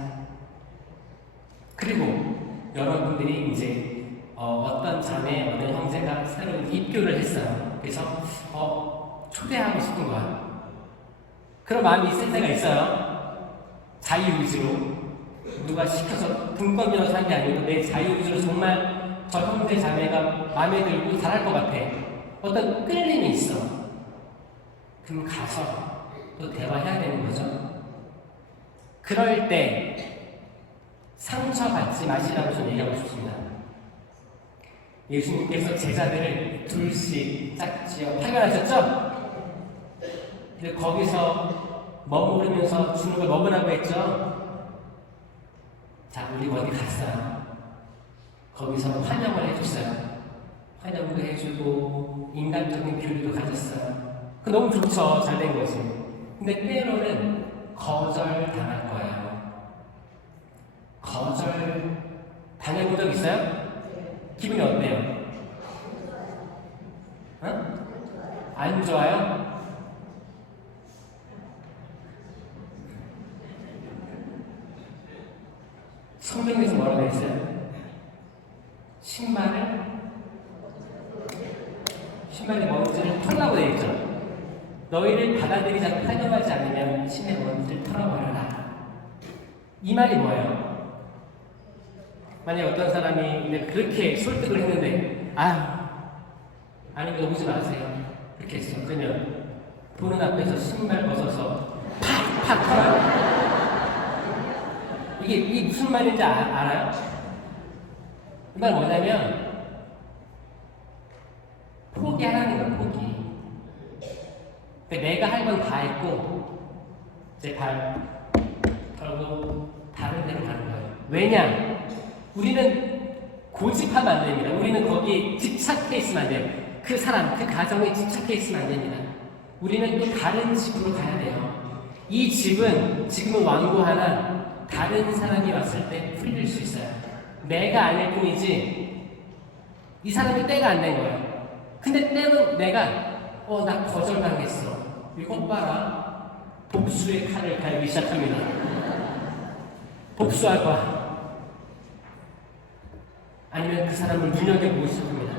그리고 여러분들이 이제 어떤 자매, 어떤 형제가 새로운 입교를 했어요. 그래서 초대하고 싶은 거야. 그런 마음이 있을 때가 있어요. 자유의지로. 누가 시켜서 등권 밀어서 한 게 아니고 내 자유의지로 정말 저 형제 자매가 마음에 들고 잘할 것 같아. 어떤 끌림이 있어. 그럼 가서 또 대화해야 되는 거죠. 그럴 때 상처받지 마시라고 저는 얘기하고 싶습니다. 예수님께서 제자들을 둘씩 짝지어 파견하셨죠? 근데 거기서 머무르면서 주는 걸 먹으라고 했죠? 자, 우리 어디 갔어요? 거기서 환영을 해줬어요. 환영도 해주고 인간적인 교류도 가졌어요. 그 너무 좋죠. 잘 된 거지. 근데 때로는 거절당할 거예요. 거절 당해본 적 있어요? 기분이 어때요? 안 좋아요? 성경에서 뭐라고 했어요? 신발의 먼지를 털라고 되어 있죠. 너희를 받아들이지 않고 환영하지 않으면 신의 먼지를 털어버려라. 이 말이 뭐예요? 만약에 어떤 사람이 이제 그렇게 설득을 했는데 아니면 오지 마세요. 그렇게 했어. 그러면 보는 앞에서 신발 벗어서 팍팍 털어요. 이게 무슨 말인지 알아요? 이 말 뭐냐면 포기하라는 거예요. 포기. 그러니까 내가 할 건 다 했고 이제 발 털고 다른 데로 가는 거예요. 왜냐? 우리는 고집하면 안 됩니다. 우리는 거기 집착해 있으면 안 돼요. 그 사람, 그 가정에 집착해 있으면 안 됩니다. 우리는 또 다른 집으로 가야 돼요. 이 집은 지금은 완고하나 다른 사람이 왔을 때 풀릴 수 있어요. 내가 아닐 뿐이지 이 사람이 때가 안 된 거예요. 근데 때는 내가 나 거절당했어. 이것 봐라. 복수의 칼을 갈기 시작합니다. 복수할 거야. 아니면 그 사람을 눈여겨보기 시작합니다.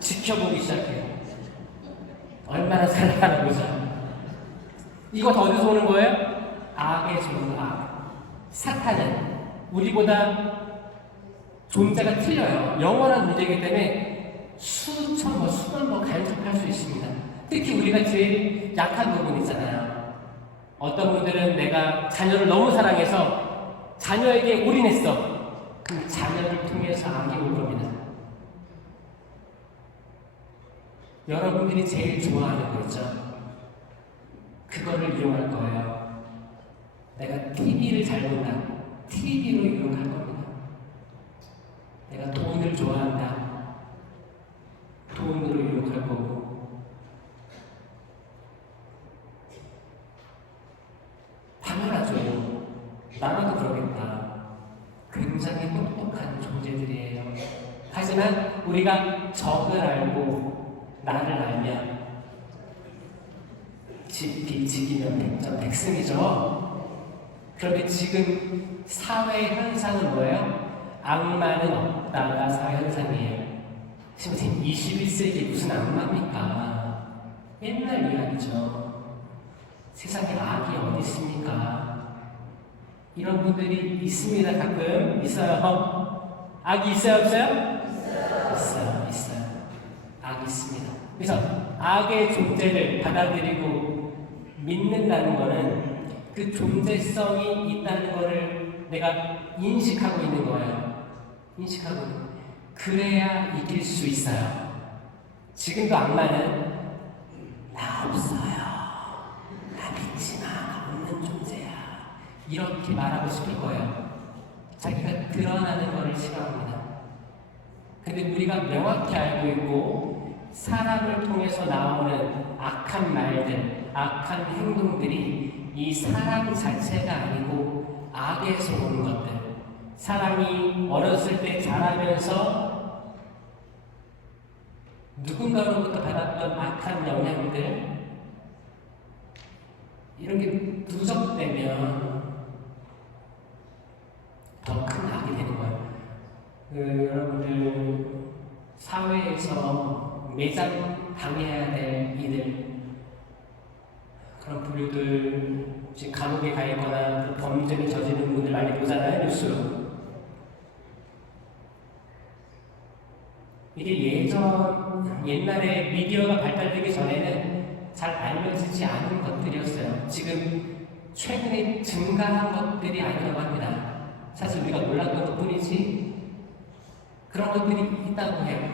지켜보기 시작해요. 얼마나 살아가나 보자. 이거 다 어디서 오는 거예요? 악의 종류 악. 사탄은 우리보다 존재가 틀려요. 영원한 존재이기 때문에 수천 번, 수만 번 간섭할 수 있습니다. 특히 우리가 제일 약한 부분 있잖아요. 어떤 분들은 내가 자녀를 너무 사랑해서 자녀에게 올인했어. 그 자녀를 통해서 악이 올 겁니다. 여러분들이 제일 좋아하는 거 있죠? 그거를 이용할 거예요. 내가 TV를 잘 본다. TV로 이용할 겁니다. 내가 돈을 좋아한다. 돈으로 이용할 거고. 당연하죠. 나라도 그러겠다. 굉장히 똑똑한 존재들이에요. 하지만 우리가 적을 알고 나를 알면 지기면 백전 백승이죠. 그런데 지금 사회 현상은 뭐예요? 악마는 없다가 사회 현상이에요. 지금 21세기 무슨 악마입니까? 옛날 이야기죠. 세상에 악이 어디 있습니까? 이런 분들이 있습니다. 가끔 있어요. 악이 있어요, 없어요? 있어요. 있습니다. 그래서 악의 존재를 받아들이고 믿는다는 것은 그 존재성이 있다는 것을 내가 인식하고 있는 거예요. 인식하고 있는 거예요. 그래야 이길 수 있어요. 지금도 악마는 나 없어요. 나 믿지 마. 나 없는 존재야. 이렇게 말하고 싶을 거예요. 자기가 드러나는 것을 싫어합니다. 근데 우리가 명확히 알고 있고 사람을 통해서 나오는 악한 말들, 악한 행동들이 이 사람 자체가 아니고 악에서 오는 것들. 사람이 어렸을 때 자라면서 누군가로부터 받았던 악한 영향들, 이런 게 누적되면 더 큰 악이 되는 거예요. 여러분들 사회에서 매장 당해야 될 이들, 그런 부류들 지금 감옥에 가 있거나 범죄를 저지르는 분들 많이 보잖아요, 뉴스로. 이게 옛날에 미디어가 발달되기 전에는 잘 알려지지 않은 것들이었어요. 지금 최근에 증가한 것들이 아니라고 합니다. 사실 우리가 몰랐던 것 뿐이지 그런 것들이 있다고 해요.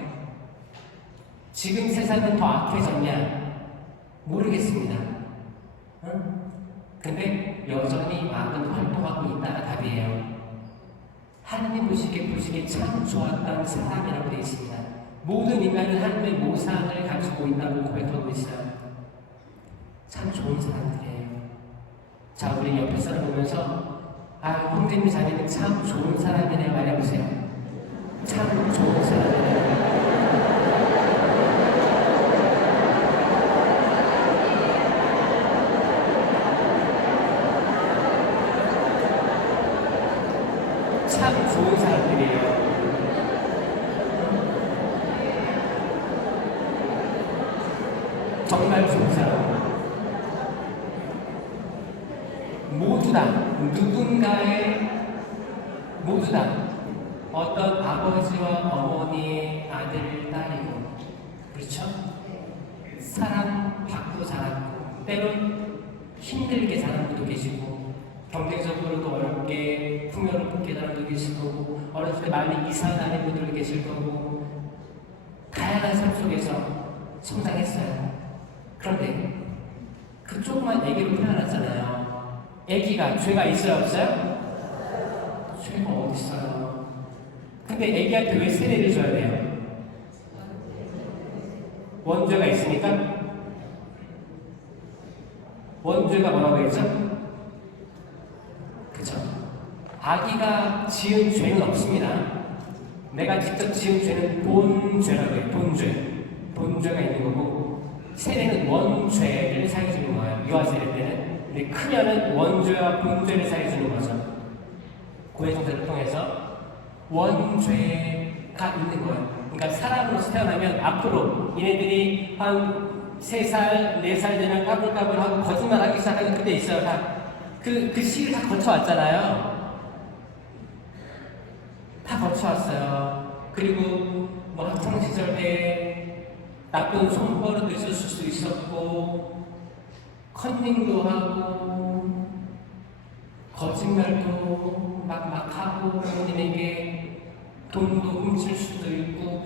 지금 세상은 더 악해졌냐? 모르겠습니다. 근데 여전히 악은 활동하고 있다가 답이에요. 하나님 보시기에 참 좋았던 사람이라고 되어 있습니다. 모든 인간은 하나님의 모상을 가지고 있다고 고백하고 있어요. 참 좋은 사람들이에요. 자, 우리 옆에 사람 보면서 형제님 자매는 참 좋은 사람이네요. 말해보세요. 참 좋은 사람이네요. 참 좋은 사람들이에요. 정말 좋은 사람. 모두 다 모두 다 어떤 아버지와 어머니의 아들, 딸이고, 그렇죠? 사랑 받고 자랐고, 때론 힘들게 자란 분도 계시고, 경제적으로도 어렵게 풍요롭게 자란 분도 계실 거고, 어렸을 때 많이 이사 다닌 분들도 계실 거고, 다양한 삶 속에서 성장했어요. 그런데 그 조그만 아기로 태어났잖아요. 아기가 죄가 있어요, 없어요? 죄가 어디 있어요? 근데 아기한테 왜 세례를 줘야 돼요? 원죄가 있으니까? 원죄가 뭐라고 했죠? 그쵸? 아기가 지은 죄는 없습니다. 내가 직접 지은 죄는 본죄라고 해요. 본죄가 있는 거고, 세례는 원죄를 사해주는 거예요. 유아세례 때는. 근데 크면은 원죄와 본죄를 사해주는 거죠. 고해성사를 통해서 원죄가 있는 거예요. 그러니까 사람으로서 태어나면 앞으로 얘네들이 한 3살, 4살 되면 까불까불하고 거짓말하기 시작하는 그때 있어요. 그 시를 다 거쳐왔잖아요. 다 거쳐왔어요. 그리고 뭐 학창시절 때 나쁜 손버릇도 있었을 수도 있었고, 컨닝도 하고, 거짓말도 막 하고, 부모님에게 돈도 훔칠 수도 있고,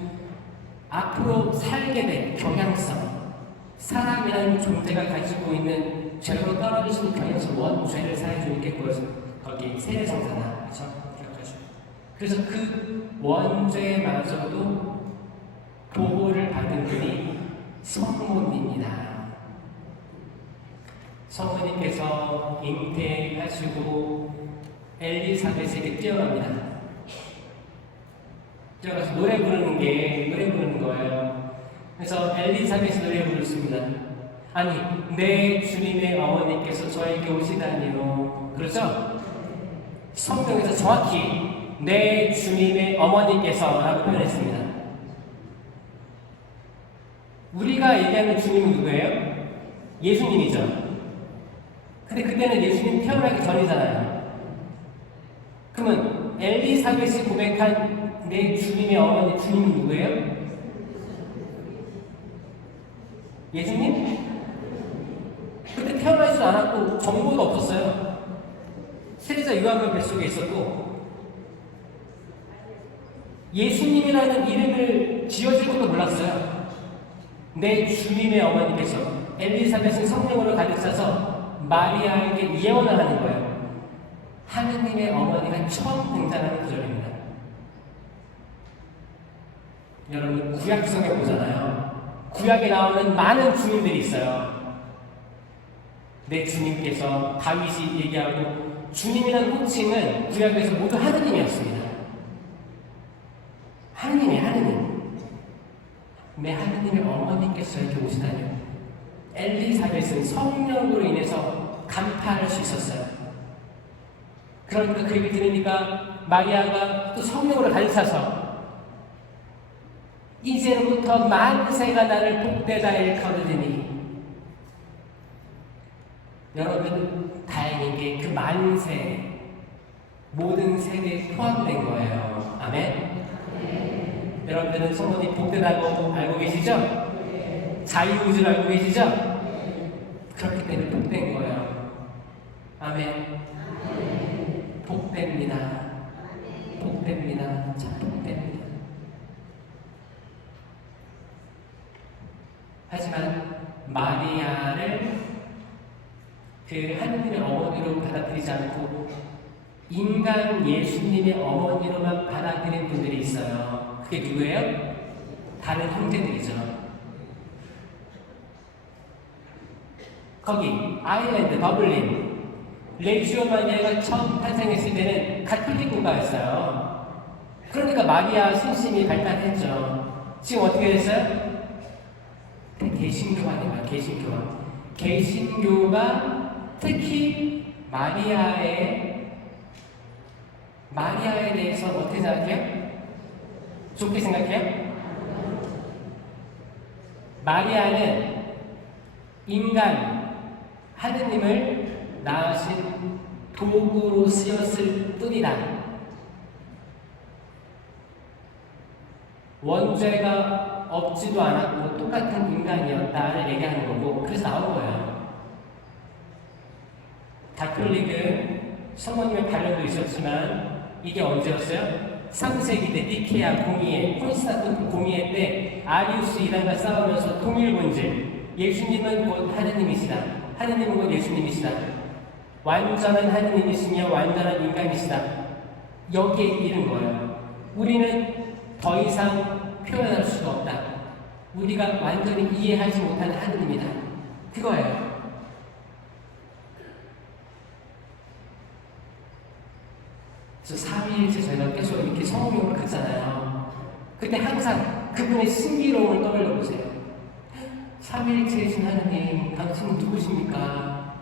앞으로 살게 된 경향성, 사람이라는 존재가 가지고 있는 죄로 떨어질 수 있는 경향성, 원죄를 사해주는 게 거기 세례성사나, 그렇죠? 그래서 그 원죄마저도 보호를 받은 분이 성모입니다. 성모님께서 잉태하시고 엘리사벳에게 뛰어갑니다. 뛰어가서 노래 부르는 거예요. 그래서 엘리사벳이 노래 부르습니다. 아니, 내 주님의 어머니께서 저에게 오시다니요. 그렇죠? 성경에서 정확히 내 주님의 어머니께서 라고 표현했습니다. 우리가 얘기하는 주님은 누구예요? 예수님이죠. 근데 그때는 예수님 태어나기 전이잖아요. 그러면 엘리사벳이 고백한 내 주님의 어머니, 주님은 누구예요? 예수님? 그때 태어나지도 않았고 정보도 없었어요. 세례자 요한은 뱃속에 있었고 예수님이라는 이름을 지어줄 것도 몰랐어요. 내 주님의 어머니께서 엘리사벳은 성령으로 가득 차서 마리아에게 예언을 하는 거예요. 하느님의 어머니가 처음 등장하는 구절입니다. 여러분 구약성에 보잖아요. 구약에 나오는 많은 주님들이 있어요. 내 주님께서 다윗이 얘기하고 주님이라는 호칭은 구약에서 모두 하느님이었습니다. 하느님. 내 하느님의 어머니께서 이렇게 오시다니. 엘리사벳은 성령으로 인해서 간파할 수 있었어요. 그러니까 그 얘기 들으니까 마리아가 또 성령으로 가득 차서 이제부터 만세가 나를 복되다 일컬으리니. 여러분 다행인 게 그 만세 모든 세대에 포함된 거예요. 아멘. 여러분들은 성도님 복되다고 알고 계시죠? 자유의지를 알고 계시죠? 그렇기 때문에 복된 거예요. 아멘. 복됩니다. 복됩니다. 참 복됩니다. 하지만 마리아를 그 하느님의 어머니로 받아들이지 않고 인간 예수님의 어머니로만 받아들인 분들이 있어요. 그게 누구예요? 다른 형제들이죠. 거기 아일랜드 더블린 레지오 마리아가 처음 탄생했을 때는 가톨릭 국가였어요. 그러니까 마리아 신심이 발달했죠. 지금 어떻게 됐어요? 개신교가 아니라 개신교가 특히 마리아에 대해서 어떻게 생각해요? 좋게 생각해요? 마리아는 인간 하느님을 낳으신 도구로 쓰였을 뿐이다. 원죄가 없지도 않았고 똑같은 인간이었다를 얘기하는 거고, 그래서 나온 거예요. 가톨릭은 성모님의 반론도 있었지만 이게 언제였어요? 3세기 때 니케아 공의회, 콘스탄틴 공의회 때 아리우스 이단과 싸우면서 통일 본질, 예수님은 곧 하느님이시다, 하느님은 곧 예수님이시다, 완전한 하느님이시며 완전한 인간이시다, 여기에 이른 거예요. 우리는 더 이상 표현할 수가 없다. 우리가 완전히 이해하지 못하는 하느님이다. 그거예요. 그래서 삼위일체 저희가 계속 이렇게 성경을 갔잖아요. 그때 항상 그분의 신비로움을 떠올려 보세요. 삼위일체이신 하느님, 당신은 누구십니까?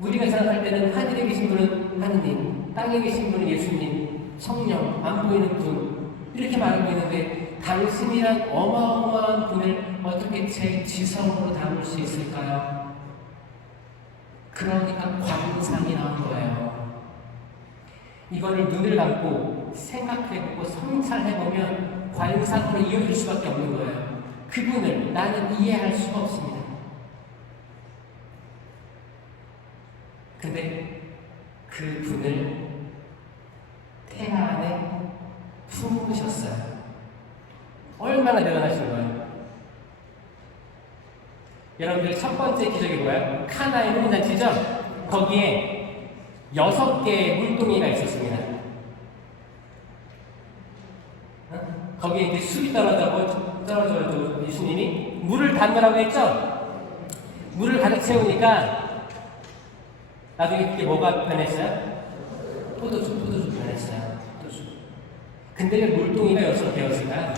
우리가 생각할 때는 하늘에 계신 분은 하느님, 땅에 계신 분은 예수님, 성령, 안 보이는 분, 이렇게 말하고 있는데 당신이란 어마어마한 분을 어떻게 제 지성으로 담을 수 있을까요? 그러니까 관상이 나온 거예요. 이거를 눈을 감고 생각해보고 성찰해보면 관상으로 이어질 수밖에 없는 거예요. 그분을 나는 이해할 수가 없습니다. 근데 그분을 태아 안에 품으셨어요. 얼마나 대단하신 거예요. 여러분들 첫 번째 기적이 뭐예요? 카나의 혼인잔치죠? 거기에 6개의 물동이가 있었습니다. 거기에 이제 술이 떨어져가지고 예수님이 물을 담으라고 했죠? 물을 가득 채우니까 나중에 그게 뭐가 변했어요? 포도주 변했어요. 포도주. 근데 왜 물동이가 6 되었을까요?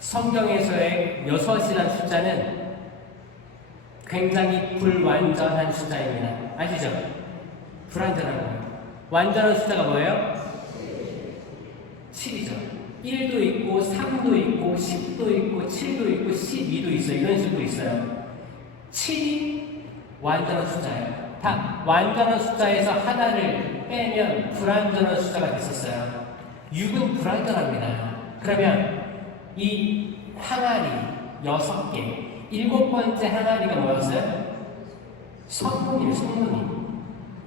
성경에서의 6이라는 숫자는 굉장히 불완전한 숫자입니다. 아시죠? 불완전한 거예요. 완전한 숫자가 뭐예요? 7이죠. 1도 있고 3도 있고 10도 있고 7도 있고 12도 있어요. 이런 식으로 있어요. 7이 완전한 숫자예요. 다 완전한 숫자에서 하나를 빼면 불완전한 숫자가 됐었어요. 6은 불완전합니다. 그러면 이 항아리 6개, 7번째 항아리가 뭐였어요? 성모님,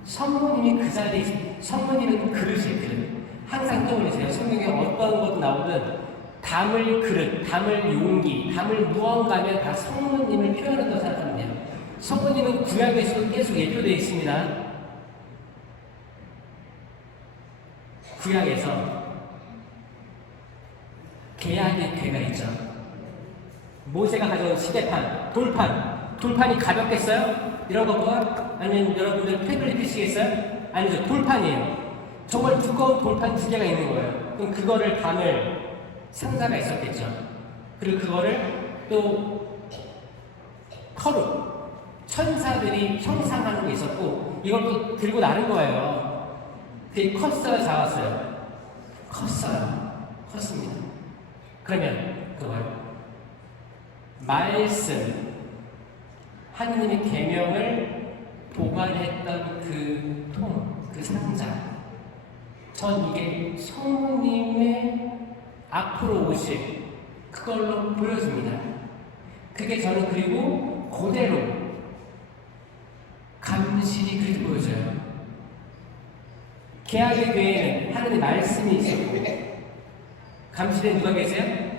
성모님이 그 자리에, 성모님은 그릇이에요, 그릇. 항상 떠올리세요. 성경에 어떤 것도 나오든 담을 그릇, 담을 용기, 담을 무언가면 다 성모님을 표현한다고 생각하면 돼요. 성모님은 구약에서도 계속 예표되어 있습니다. 구약에서 계약의 괴가 있죠. 모세가 가져온 시대판, 돌판이 가볍겠어요? 이런 것보다? 아니면 여러분들 팩을 입히시겠어요? 아니죠. 돌판이에요. 정말 두꺼운 돌판 2개가 있는 거예요. 그럼 그거를 담을 상자가 있었겠죠. 그리고 그거를 또 커루, 천사들이 형상하는 게 있었고, 이걸 또 들고 나른 거예요. 그게 컸어요, 작았어요? 컸습니다. 그러면 그거요. 말씀, 하느님의 계명을 보관했던 그 통, 그 상자. 전 이게 성모님의 앞으로 오실 그걸로 보여집니다. 그게 저는 그리고 그대로 감실이 그렇게 보여져요. 계약의 교회에는 하느님의 말씀이 있었고, 감실에 누가 계세요?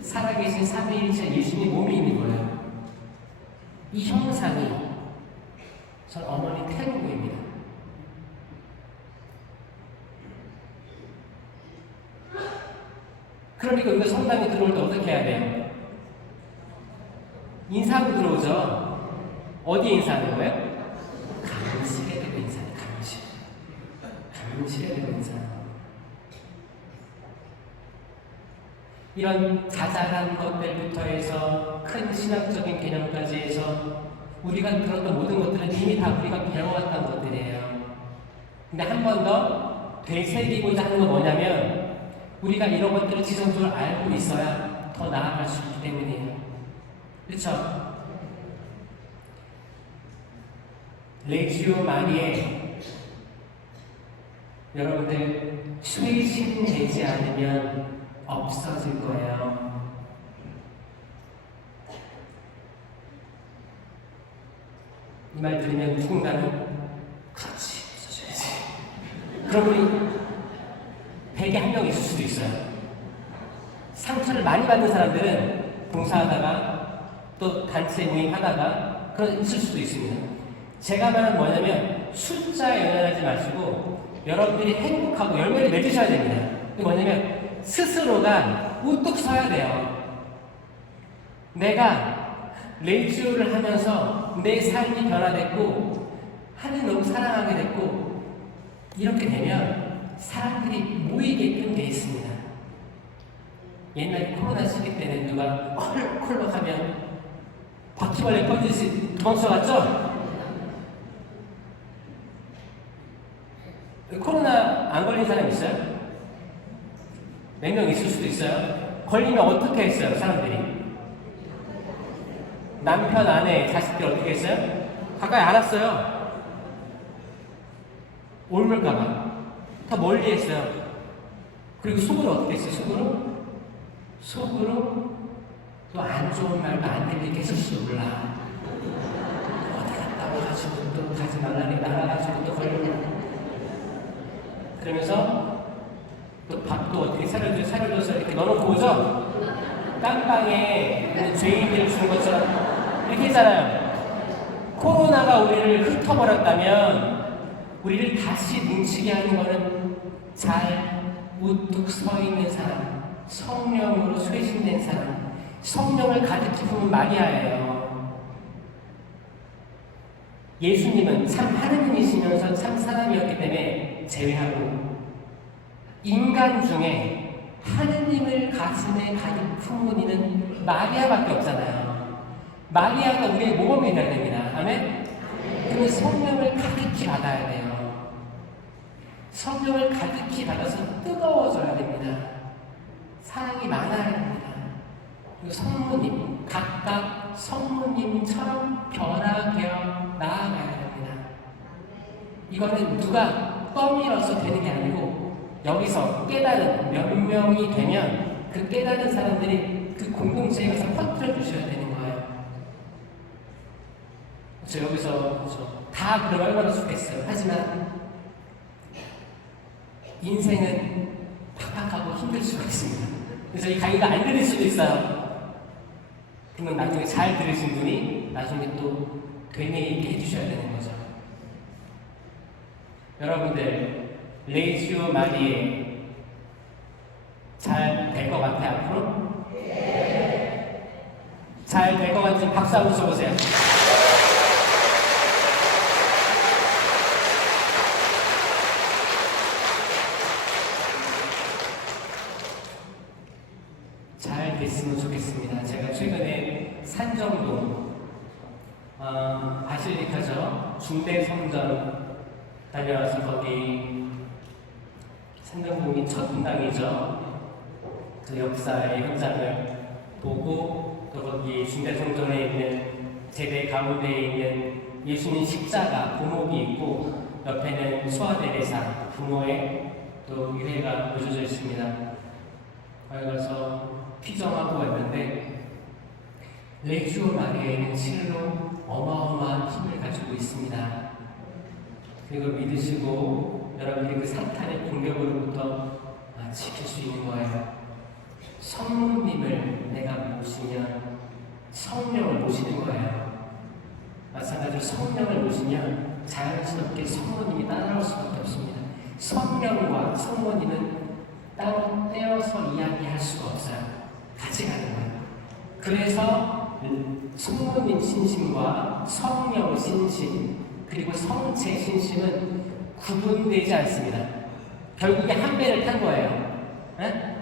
살아계신 삼위일체 예수님의 몸이 있는 거예요. 이 형상이 전 어머니 태국입니다. 그러니까 우리가 성당에 들어올 때 어떻게 해야 돼요? 인사하고 들어오죠? 어디에 인사하는 거예요? 감실에 대고 인사해요. 감실에 대고 인사해요. 이런 자잘한 것들부터 해서 큰 신학적인 개념까지 해서 우리가 들었던 모든 것들은 이미 다 우리가 배워왔던 것들이에요. 근데 한 번 더 되새기고자 하는 건 뭐냐면 우리가 이런 것들을 지성적으로 알고 있어야 더 나아갈 수 있기 때문이에요. 그렇죠? 레지오 마리에 여러분들 쇠신되지 않으면 없어질 거예요. 이 말 들으면 누군가는 그렇지, 없어져야지. 그럼 우리 100에 1명 있을 수도 있어요. 상처를 많이 받는 사람들은 봉사하다가 또 단체 모임하다가 그런 있을 수도 있습니다. 제가 말하는 뭐냐면 숫자에 연연하지 마시고 여러분들이 행복하고 열매를 맺으셔야 됩니다. 그게 뭐냐면 스스로가 우뚝 서야 돼요. 내가 레이지오를 하면서 내 삶이 변화됐고 하나님 너무 사랑하게 됐고 이렇게 되면 사람들이 모이게끔 돼 있습니다. 옛날 코로나 시기 때는 누가 콜록콜록 하면 바퀴벌레 퍼지듯이 도망쳐갔죠? 코로나 안 걸린 사람 있어요? 몇 명 있을 수도 있어요. 걸리면 어떻게 했어요, 사람들이? 남편, 아내, 자식들 어떻게 했어요? 가까이 안 왔어요. 옮을까봐. 더 멀리 했어요. 그리고 속으로 어떻게 했어요, 속으로 또 안 좋은 말도 안 들리게 했을지도 몰라. 어디 갔다 와가지고 또 가지 말라니 나가가지고 또 걸리고. 그러면서 또 밥도 어떻게 차려줘서 이렇게 넣어놓고 오죠? 깜빵에 죄인들을 주는 것처럼 이렇게 했잖아요. 코로나가 우리를 흩어버렸다면 우리를 다시 뭉치게 하는 거는 잘 우뚝 서 있는 사람, 성령으로 쇄신된 사람, 성령을 가득 품은 마리아예요. 예수님은 참 하느님이시면서 참 사람이었기 때문에 제외하고 인간 중에 하느님을 가슴에 가득 품은 이는 마리아밖에 없잖아요. 마리아가 우리의 모범이 되어야 됩니다. 아멘? 그러면 성령을 가득히 받아야 돼요. 성령을 가득히 받아서 뜨거워져야 됩니다. 사랑이 많아야 됩니다. 그리고 성모님, 각각 성모님처럼 변화되어 나아가야 됩니다. 이거는 누가 떠밀어서 되는 게 아니고 여기서 깨달은 몇 명이 되면 그 깨달은 사람들이 그 공동체에 가서 퍼뜨려 주셔야 되는 거예요. 저 여기서 다 그러면 얼마나 좋겠어요. 하지만 인생은 팍팍하고 힘들 수가 있습니다. 그래서 이 강의가 안 들릴 수도 있어요. 그러면 나중에 잘 들으신 분이 나중에 또 되뇌 있게 해주셔야 되는 거죠. 여러분들 레지오 마리에 잘 될 것 같아 앞으로? 잘 될 것 같으면 박수 한번 쳐보세요. 잘 됐으면 좋겠습니다. 제가 최근에 산정동 바실리카죠. 중대성전 다녀와서 거기 산정동이 첫 분당이죠. 그 역사의 현장을 보고 또 거기 중대성전에 있는 제대 가운데에 있는 예수님 십자가 고목이 있고 옆에는 수아대레사 부모의 또 유해가 묻혀져 있습니다. 거기 가서 피정하고 왔는데 레지오 마리아에는 실로 어마어마한 힘을 가지고 있습니다. 그걸 믿으시고 여러분들이 그 사탄의 공격으로부터 지킬 수 있는 거예요. 성모님을 내가 모시면 성령을 모시는 거예요. 마찬가지로 성령을 모시면 자연스럽게 성모님이 따라올 수밖에 없습니다. 성령과 성모님은 따로 떼어서 이야기할 수가 없어요. 같이 가는 거예요. 그래서 성모님 신심과 성령 신심 그리고 성체 신심은 구분되지 않습니다. 결국에 한 배를 탄 거예요. 에?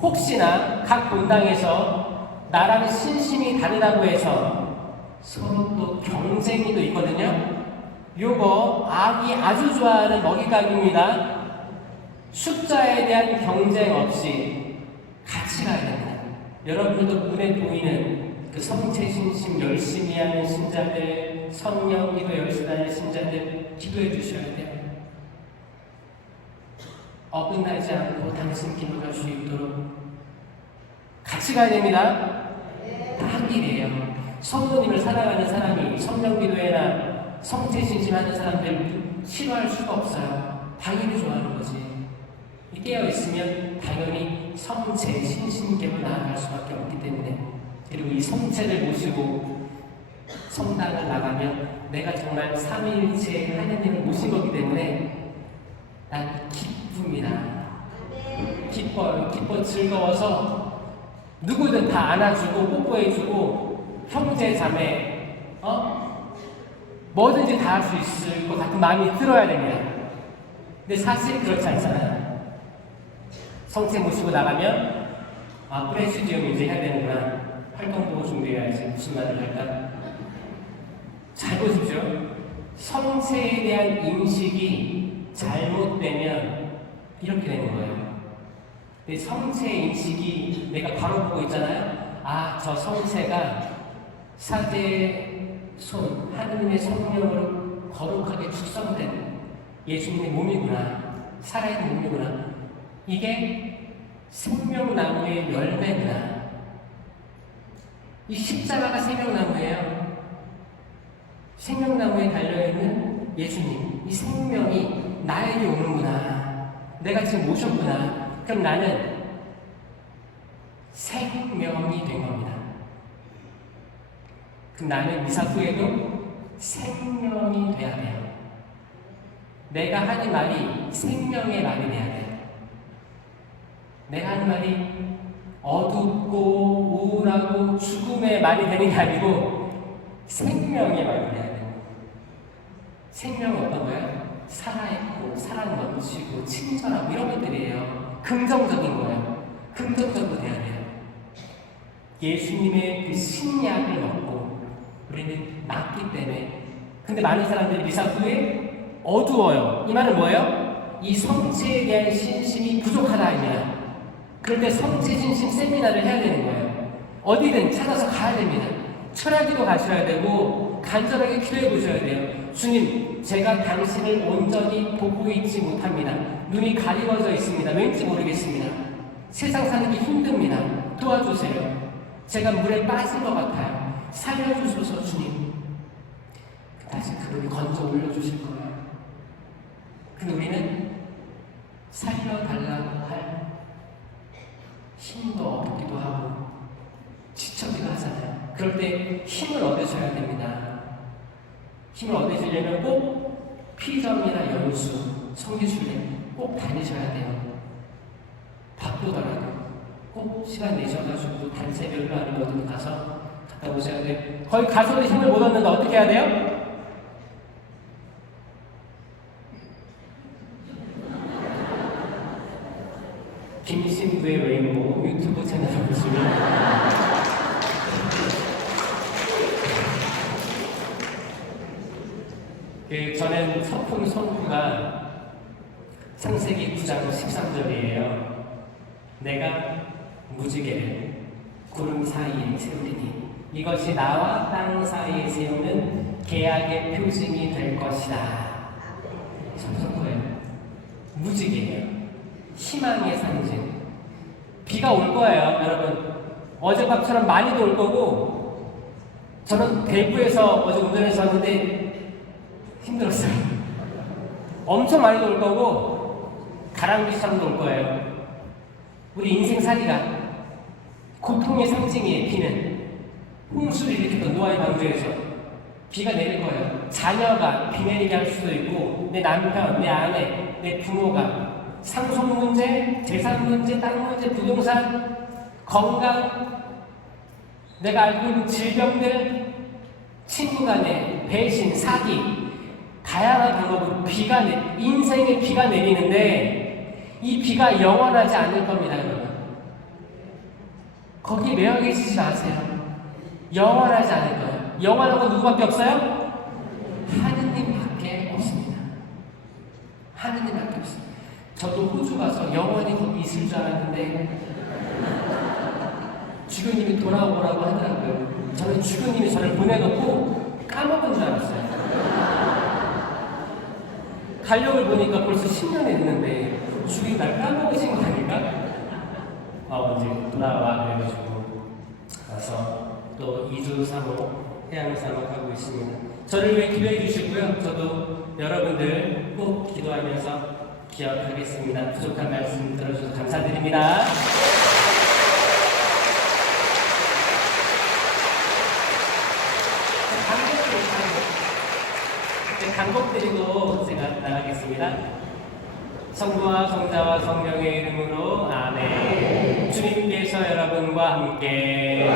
혹시나 각 본당에서 나랑 신심이 다르다고 해서 서로 또 경쟁이 또 있거든요. 요거 악이 아주 좋아하는 먹이감입니다. 숫자에 대한 경쟁 없이 같이 가야 됩니다. 여러분들도 눈에 보이는 그 성체 신심 열심히 하는 신자들, 성령 기도 열심히 하는 신자들 기도해 주셔야 돼요. 어긋나지 않고 당신 기도할 수 있도록 같이 가야 됩니다. 다 한 길이에요. 성도님을 사랑하는 사람이 성령 기도회나 성체 신심하는 사람들 싫어할 수가 없어요. 당연히 좋아하는 거지. 깨어 있으면 당연히 성체 신심계로 나아갈 수밖에 없기 때문에 그리고 이 성체를 모시고 성당을 나가면 내가 정말 삼위일체 하나님을 모신 거기 때문에 난 기쁩니다. 기뻐 즐거워서 누구든 다 안아주고 뽀뽀해주고 형제 자매 뭐든지 다 할 수 있을 것 같은 마음이 들어야 됩니다. 근데 사실 그렇지 않잖아요. 성체 모시고 나가면 프레시디움 이제 해야 되는구나. 활동보고 준비해야지. 무슨 말을 할까? 잘 보십시오. 성체에 대한 인식이 잘못되면 이렇게 되는 거예요. 근데 성체 인식이 내가 바로 보고 있잖아요. 저 성체가 사제의 손, 하느님의 성령으로 거룩하게 축성된 예수님의 몸이구나. 살아있는 몸이구나. 이게 생명나무의 열매구나. 이 십자가가 생명나무예요. 생명나무에 달려있는 예수님. 이 생명이 나에게 오는구나. 내가 지금 오셨구나. 그럼 나는 생명이 된 겁니다. 그럼 나는 미사 후에도 생명이 돼야 돼요. 내가 하는 말이 생명의 말이 돼야 돼요. 내가 하는 말이 어둡고 우울하고 죽음의 말이 되는 게 아니고 생명의 말이 돼야 돼요. 생명은 어떤 거예요? 살아있고 사랑 넘치고 친절하고 이런 것들이에요. 긍정적인 거예요. 긍정적으로 돼야 돼요. 예수님의 그 신약을 먹고 우리는 낫기 때문에. 근데 많은 사람들이 미사 후에 어두워요. 이 말은 뭐예요? 이 성체에 대한 신심이 부족하다입니다. 그럴 때 성체 신심 세미나를 해야 되는 거예요. 어디든 찾아서 가야 됩니다. 철학기도 가셔야 되고 간절하게 기도해 보셔야 돼요. 주님, 제가 당신을 온전히 보고 있지 못합니다. 눈이 가리워져 있습니다. 왠지 모르겠습니다. 세상 사는 게 힘듭니다. 도와주세요. 제가 물에 빠진 것 같아요. 살려주소서 주님. 다시 그분이 건져 올려주실 거예요. 근데 우리는 살려달라고 할 힘도 없기도 하고 지쳤기도 하잖아요. 그럴 때 힘을 얻으셔야 됩니다. 힘을 얻으시려면 꼭 피점이나 연수, 성기순례 꼭 다니셔야 돼요. 바쁘더라도 꼭 시간 내셔가지고 단체별로 아니면 어디 가서 갔다 오셔야 돼요. 거기 가서도 힘을 못 얻는데 어떻게 해야 돼요? 김신부의 레인보우 유튜브 채널을 보시면 저는 서품 선구가 창세기 9장 13절이에요. 내가 무지개를 구름 사이에 세우리니 이것이 나와 땅 사이에 세우는 계약의 표징이 될 것이다. 선구예요. 무지개예요. 희망의 상징. 비가 올 거예요, 여러분. 어젯밤처럼 많이도 올 거고, 저는 대구에서 어제 운전해서 왔는데 힘들었어요. 엄청 많이도 올 거고, 가랑비처럼도 올 거예요. 우리 인생살이가 고통의 상징이에요, 비는. 홍수를 일으켰던 노아의 방주에서 비가 내릴 거예요. 자녀가 비 내리게 할 수도 있고, 내 남편, 내 아내, 내 부모가 상속 문제, 재산 문제, 땅 문제, 부동산, 건강, 내가 알고 있는 질병들, 친구 간의 배신, 사기, 다양한 방법으로 인생의 비가 내리는데 이 비가 영원하지 않을 겁니다, 여러분. 거기에 매여 계시지 마세요. 영원하지 않을 거예요. 영원한 건 누구밖에 없어요? 하느님밖에 없습니다. 하느님밖에 없습니다. 저도 호주 가서 영원히 거기 있을 줄 알았는데 주교님이 돌아오라고 하더라고요. 저는 주교님이 저를 보내놓고 까먹은 줄 알았어요. 달력을 보니까 벌써 10년이 됐는데 주교님 날 까먹으신 거 아닐까? 이제 돌아와 그래가지고 가서 또 2주 사목, 해양 사목하고 있습니다. 저를 위해 기도해 주시고요. 저도 여러분들 꼭 기도하면서 기억하겠습니다. 부족한 말씀 들어주셔서 감사드립니다. 강곡 드리고 제가 나가겠습니다. 성부와 성자와 성령의 이름으로 아멘. 주님께서 여러분과 함께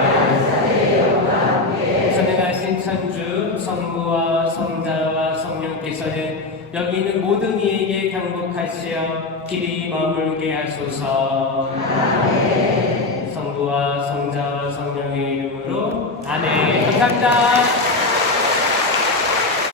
전능하신 천주 성부와 성자와 성령께서는 여기 있는 모든 이에게 강복하시어 길이 머물게 하소서. 아멘. 성부와 성자와 성령의 이름으로 아멘. 감사합니다.